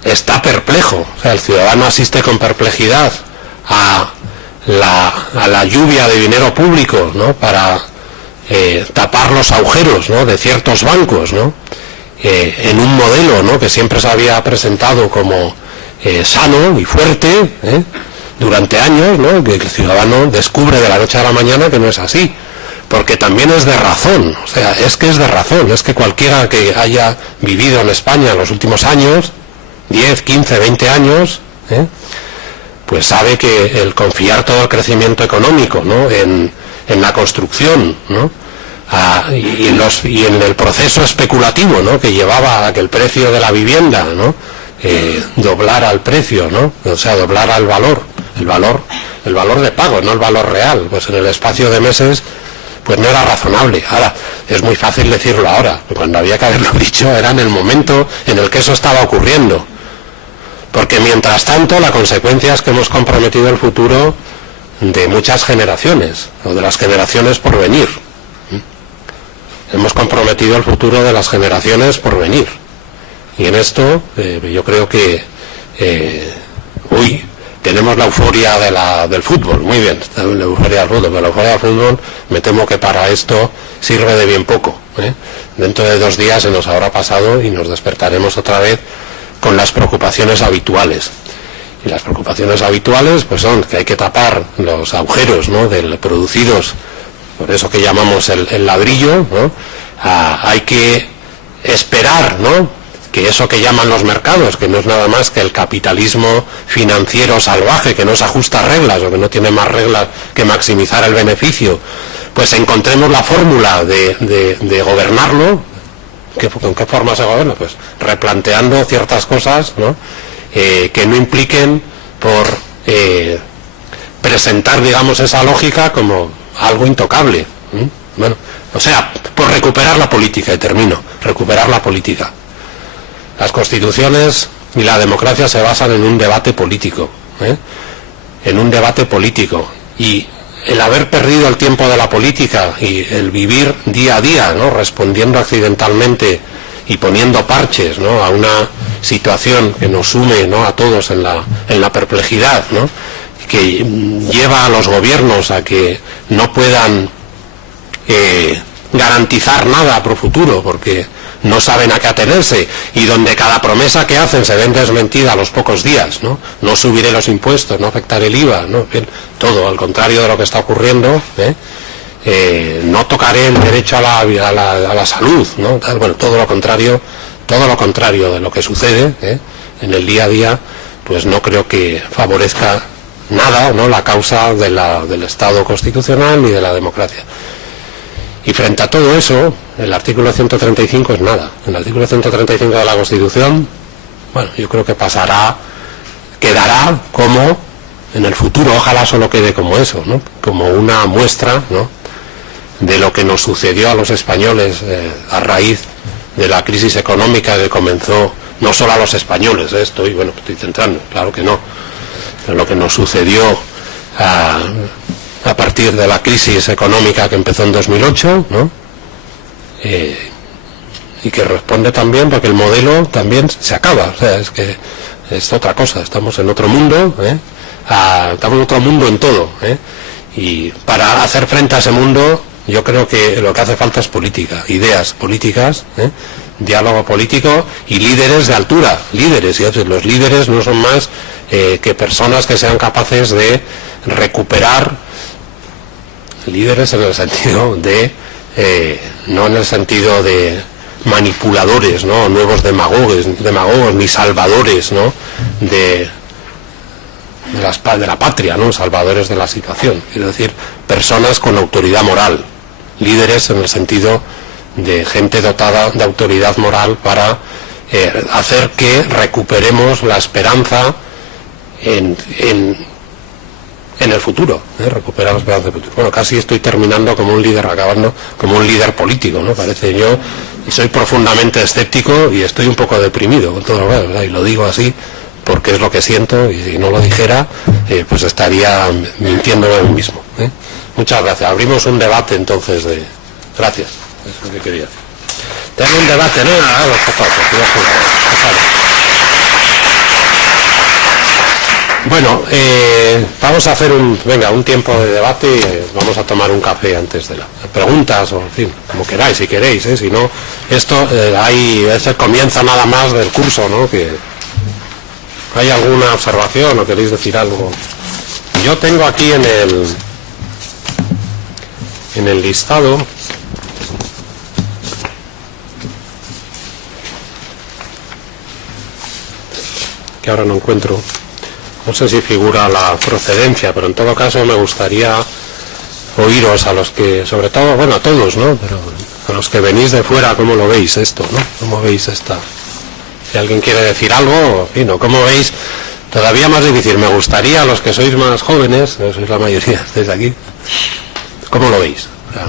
está perplejo, o sea, el ciudadano asiste con perplejidad a la lluvia de dinero público, ¿no? Para tapar los agujeros, ¿no? De ciertos bancos, ¿no? En un modelo, ¿no? Que siempre se había presentado como sano y fuerte, durante años, ¿no? Que el ciudadano descubre de la noche a la mañana que no es así, porque también es de razón, o sea, es que es de razón, es que cualquiera que haya vivido en España en los últimos años, 10, 15, 20 años, pues sabe que el confiar todo el crecimiento económico, ¿no? en la construcción, ¿no? Y en el proceso especulativo, ¿no? Que llevaba a que el precio de la vivienda, ¿no? Doblara el precio, ¿no? O sea, doblara el valor de pago, no el valor real. Pues en el espacio de meses, pues no era razonable. Ahora, es muy fácil decirlo ahora, cuando había que haberlo dicho era en el momento en el que eso estaba ocurriendo. Porque mientras tanto, la consecuencia es que hemos comprometido el futuro de muchas generaciones, o de las generaciones por venir. Hemos comprometido el futuro de las generaciones por venir. Y en esto, yo creo que hoy tenemos la euforia del fútbol, muy bien, está bien la euforia del fútbol, pero la euforia del fútbol me temo que para esto sirve de bien poco. Dentro de 2 días se nos habrá pasado y nos despertaremos otra vez con las preocupaciones habituales. Y las preocupaciones habituales pues son que hay que tapar los agujeros, ¿no? Producidos por eso que llamamos el ladrillo, ¿no? Hay que esperar, ¿no? Que eso que llaman los mercados, que no es nada más que el capitalismo financiero salvaje, que no se ajusta a reglas o que no tiene más reglas que maximizar el beneficio, pues encontremos la fórmula de gobernarlo. ¿Con qué forma se gobierna? Pues replanteando ciertas cosas, ¿no? Que no impliquen por presentar, digamos, esa lógica como algo intocable. Bueno, o sea, por recuperar la política, y termino, recuperar la política. Las constituciones y la democracia se basan en un debate político, en un debate político, y el haber perdido el tiempo de la política y el vivir día a día, ¿no? Respondiendo accidentalmente y poniendo parches, ¿no? A una situación que nos sume, ¿no? A todos en la perplejidad, ¿no? Que lleva a los gobiernos a que no puedan garantizar nada pro futuro porque no saben a qué atenerse, y donde cada promesa que hacen se ven desmentida a los pocos días, ¿no? No subiré los impuestos, no afectaré el IVA, ¿no? Todo al contrario de lo que está ocurriendo, no tocaré el derecho a la salud, ¿no? Bueno, todo lo contrario de lo que sucede en el día a día, pues no creo que favorezca nada, ¿no? La causa del Estado constitucional ni de la democracia. Y frente a todo eso, el artículo 135 es nada. El artículo 135 de la Constitución, bueno, yo creo que quedará como, en el futuro, ojalá solo quede como eso, ¿no? Como una muestra, ¿no? De lo que nos sucedió a los españoles a raíz de la crisis económica que comenzó, no solo a los españoles, estoy centrando, claro que no, pero lo que nos sucedió a partir de la crisis económica que empezó en 2008, ¿no? Y que responde también porque el modelo también se acaba, o sea, es que es otra cosa, estamos en otro mundo, estamos en otro mundo en todo, y para hacer frente a ese mundo yo creo que lo que hace falta es política, ideas políticas, diálogo político y líderes de altura, líderes, y los líderes no son más que personas que sean capaces de recuperar, líderes en el sentido de no en el sentido de manipuladores, ¿no? Nuevos demagogos ni salvadores, ¿no? de la patria, ¿no? Salvadores de la situación, es decir, personas con autoridad moral, líderes en el sentido de gente dotada de autoridad moral para hacer que recuperemos la esperanza en el futuro, recuperar la esperanza del futuro. Bueno, casi estoy terminando como un líder, acabando como un líder político, ¿no? Parece yo, y soy profundamente escéptico y estoy un poco deprimido con todo lo que, ¿verdad? Y lo digo así porque es lo que siento, y si no lo dijera, pues estaría mintiéndome a mí mismo. Muchas gracias. Abrimos un debate entonces de... Gracias. Eso es lo que quería decir. Tengo un debate, ¿no? Bueno, vamos a hacer un tiempo de debate y vamos a tomar un café antes de las preguntas, o en fin, como queráis, si queréis, si no, esto es el comienzo nada más del curso, ¿no? Que ¿hay alguna observación o queréis decir algo? Yo tengo aquí en el listado que ahora no encuentro. No sé si figura la procedencia, pero en todo caso me gustaría oíros a los que, sobre todo, bueno, a todos, ¿no? Pero a los que venís de fuera, ¿cómo lo veis esto, no? ¿Cómo veis esta? Si alguien quiere decir algo, en fin, ¿cómo veis? Todavía más difícil, me gustaría a los que sois más jóvenes, sois la mayoría, estáis aquí, ¿cómo lo veis? O sea,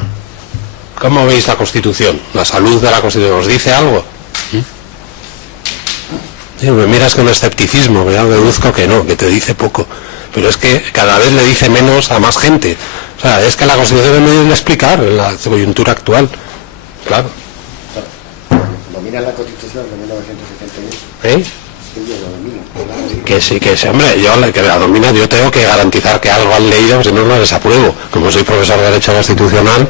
¿cómo veis la Constitución? ¿La salud de la Constitución os dice algo? Sí, me miras con escepticismo, me deduzco que no, que te dice poco, pero es que cada vez le dice menos a más gente. O sea, es que la Constitución es muy difícil de explicar en la coyuntura actual, claro. ¿Domina la Constitución de 1978? Que sí, hombre, yo que la domina, yo tengo que garantizar que algo han leído, si no, no les apruebo. Como soy profesor de Derecho Constitucional,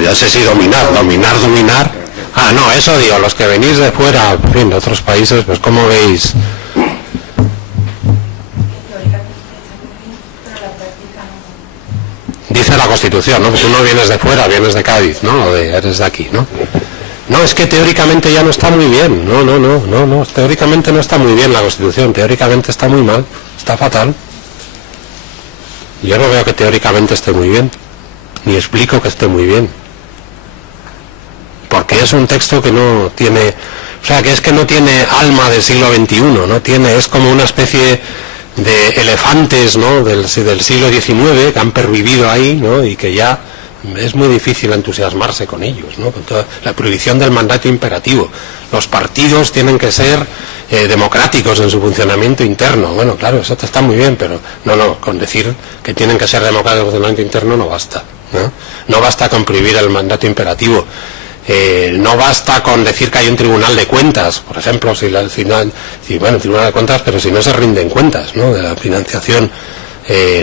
ya sé si dominar. Ah, no, eso digo, los que venís de fuera, en fin, de otros países, pues ¿cómo veis? Dice la Constitución, ¿no? Tú no vienes de fuera, vienes de Cádiz, ¿no? O eres de aquí, ¿no? No, es que teóricamente ya no está muy bien. No, teóricamente no está muy bien la Constitución, teóricamente está muy mal, está fatal. Yo no veo que teóricamente esté muy bien, ni explico que esté muy bien. Porque es un texto que no tiene, o sea, que es que no tiene alma del siglo XXI, no tiene, es como una especie de elefantes, ¿no? del siglo XIX que han pervivido ahí, ¿no? Y que ya es muy difícil entusiasmarse con ellos, ¿no? Con toda la prohibición del mandato imperativo. Los partidos tienen que ser democráticos en su funcionamiento interno. Bueno, claro, eso está muy bien, pero no, con decir que tienen que ser democráticos en el funcionamiento interno no basta, ¿no? No basta con prohibir el mandato imperativo. No basta con decir que hay un tribunal de cuentas, por ejemplo, tribunal de cuentas, pero si no se rinden cuentas, ¿no? De la financiación,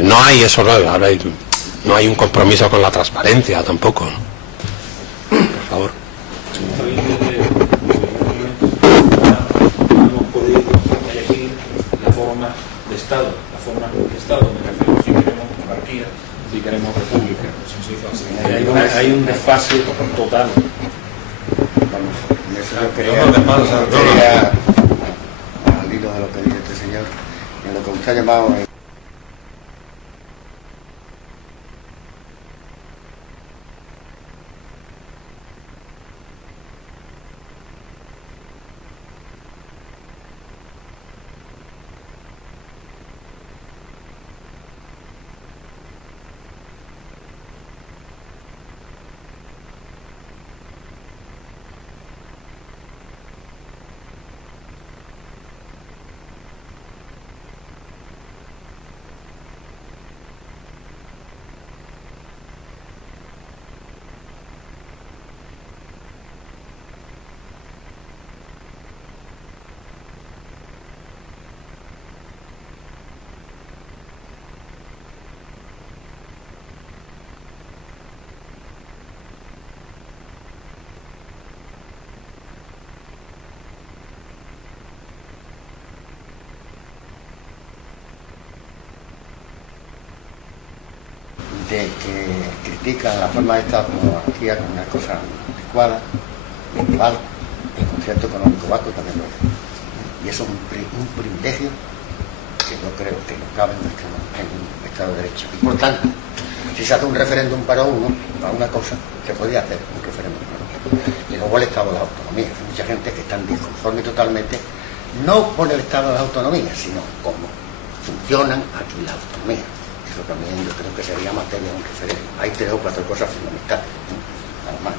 no hay eso, no hay un compromiso con la transparencia tampoco, ¿no? Por favor. Hemos podido elegir la forma de Estado, me refiero, si queremos monarquía, si queremos república, hay un desfase total. Al hilo de lo que dice este señor, en lo que usted ha llamado de que critican la forma de Estado como monarquía como una cosa adecuada, medieval, el concierto económico vasco también lo es. Y eso es un privilegio que yo creo que no cabe en un Estado de Derecho. Y por tanto, si se hace un referéndum para una cosa, se podría hacer un referéndum para otro. Y luego el Estado de la autonomía. Hay mucha gente que está disconforme totalmente, no por el Estado de la autonomía, sino cómo funcionan aquí las autonomías. Eso también yo creo que sería materia de un referéndum. Hay 3 o 4 cosas fundamentales, ¿no? Nada más.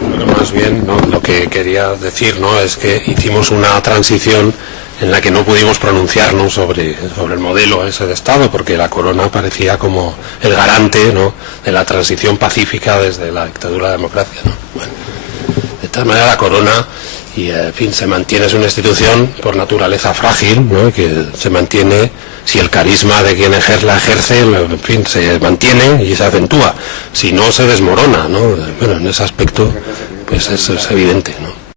Bueno, más bien, ¿no? Lo que quería decir, ¿no?, es que hicimos una transición en la que no pudimos pronunciarnos sobre el modelo ese de Estado, porque la corona parecía como el garante, ¿no?, de la transición pacífica desde la dictadura a la democracia, ¿no? Bueno, de tal manera la corona, y en fin, se mantiene, es una institución por naturaleza frágil, ¿no?, que se mantiene, si el carisma de quien la ejerce, en fin, se mantiene y se acentúa, si no se desmorona, ¿no? Bueno, en ese aspecto pues es evidente, ¿no?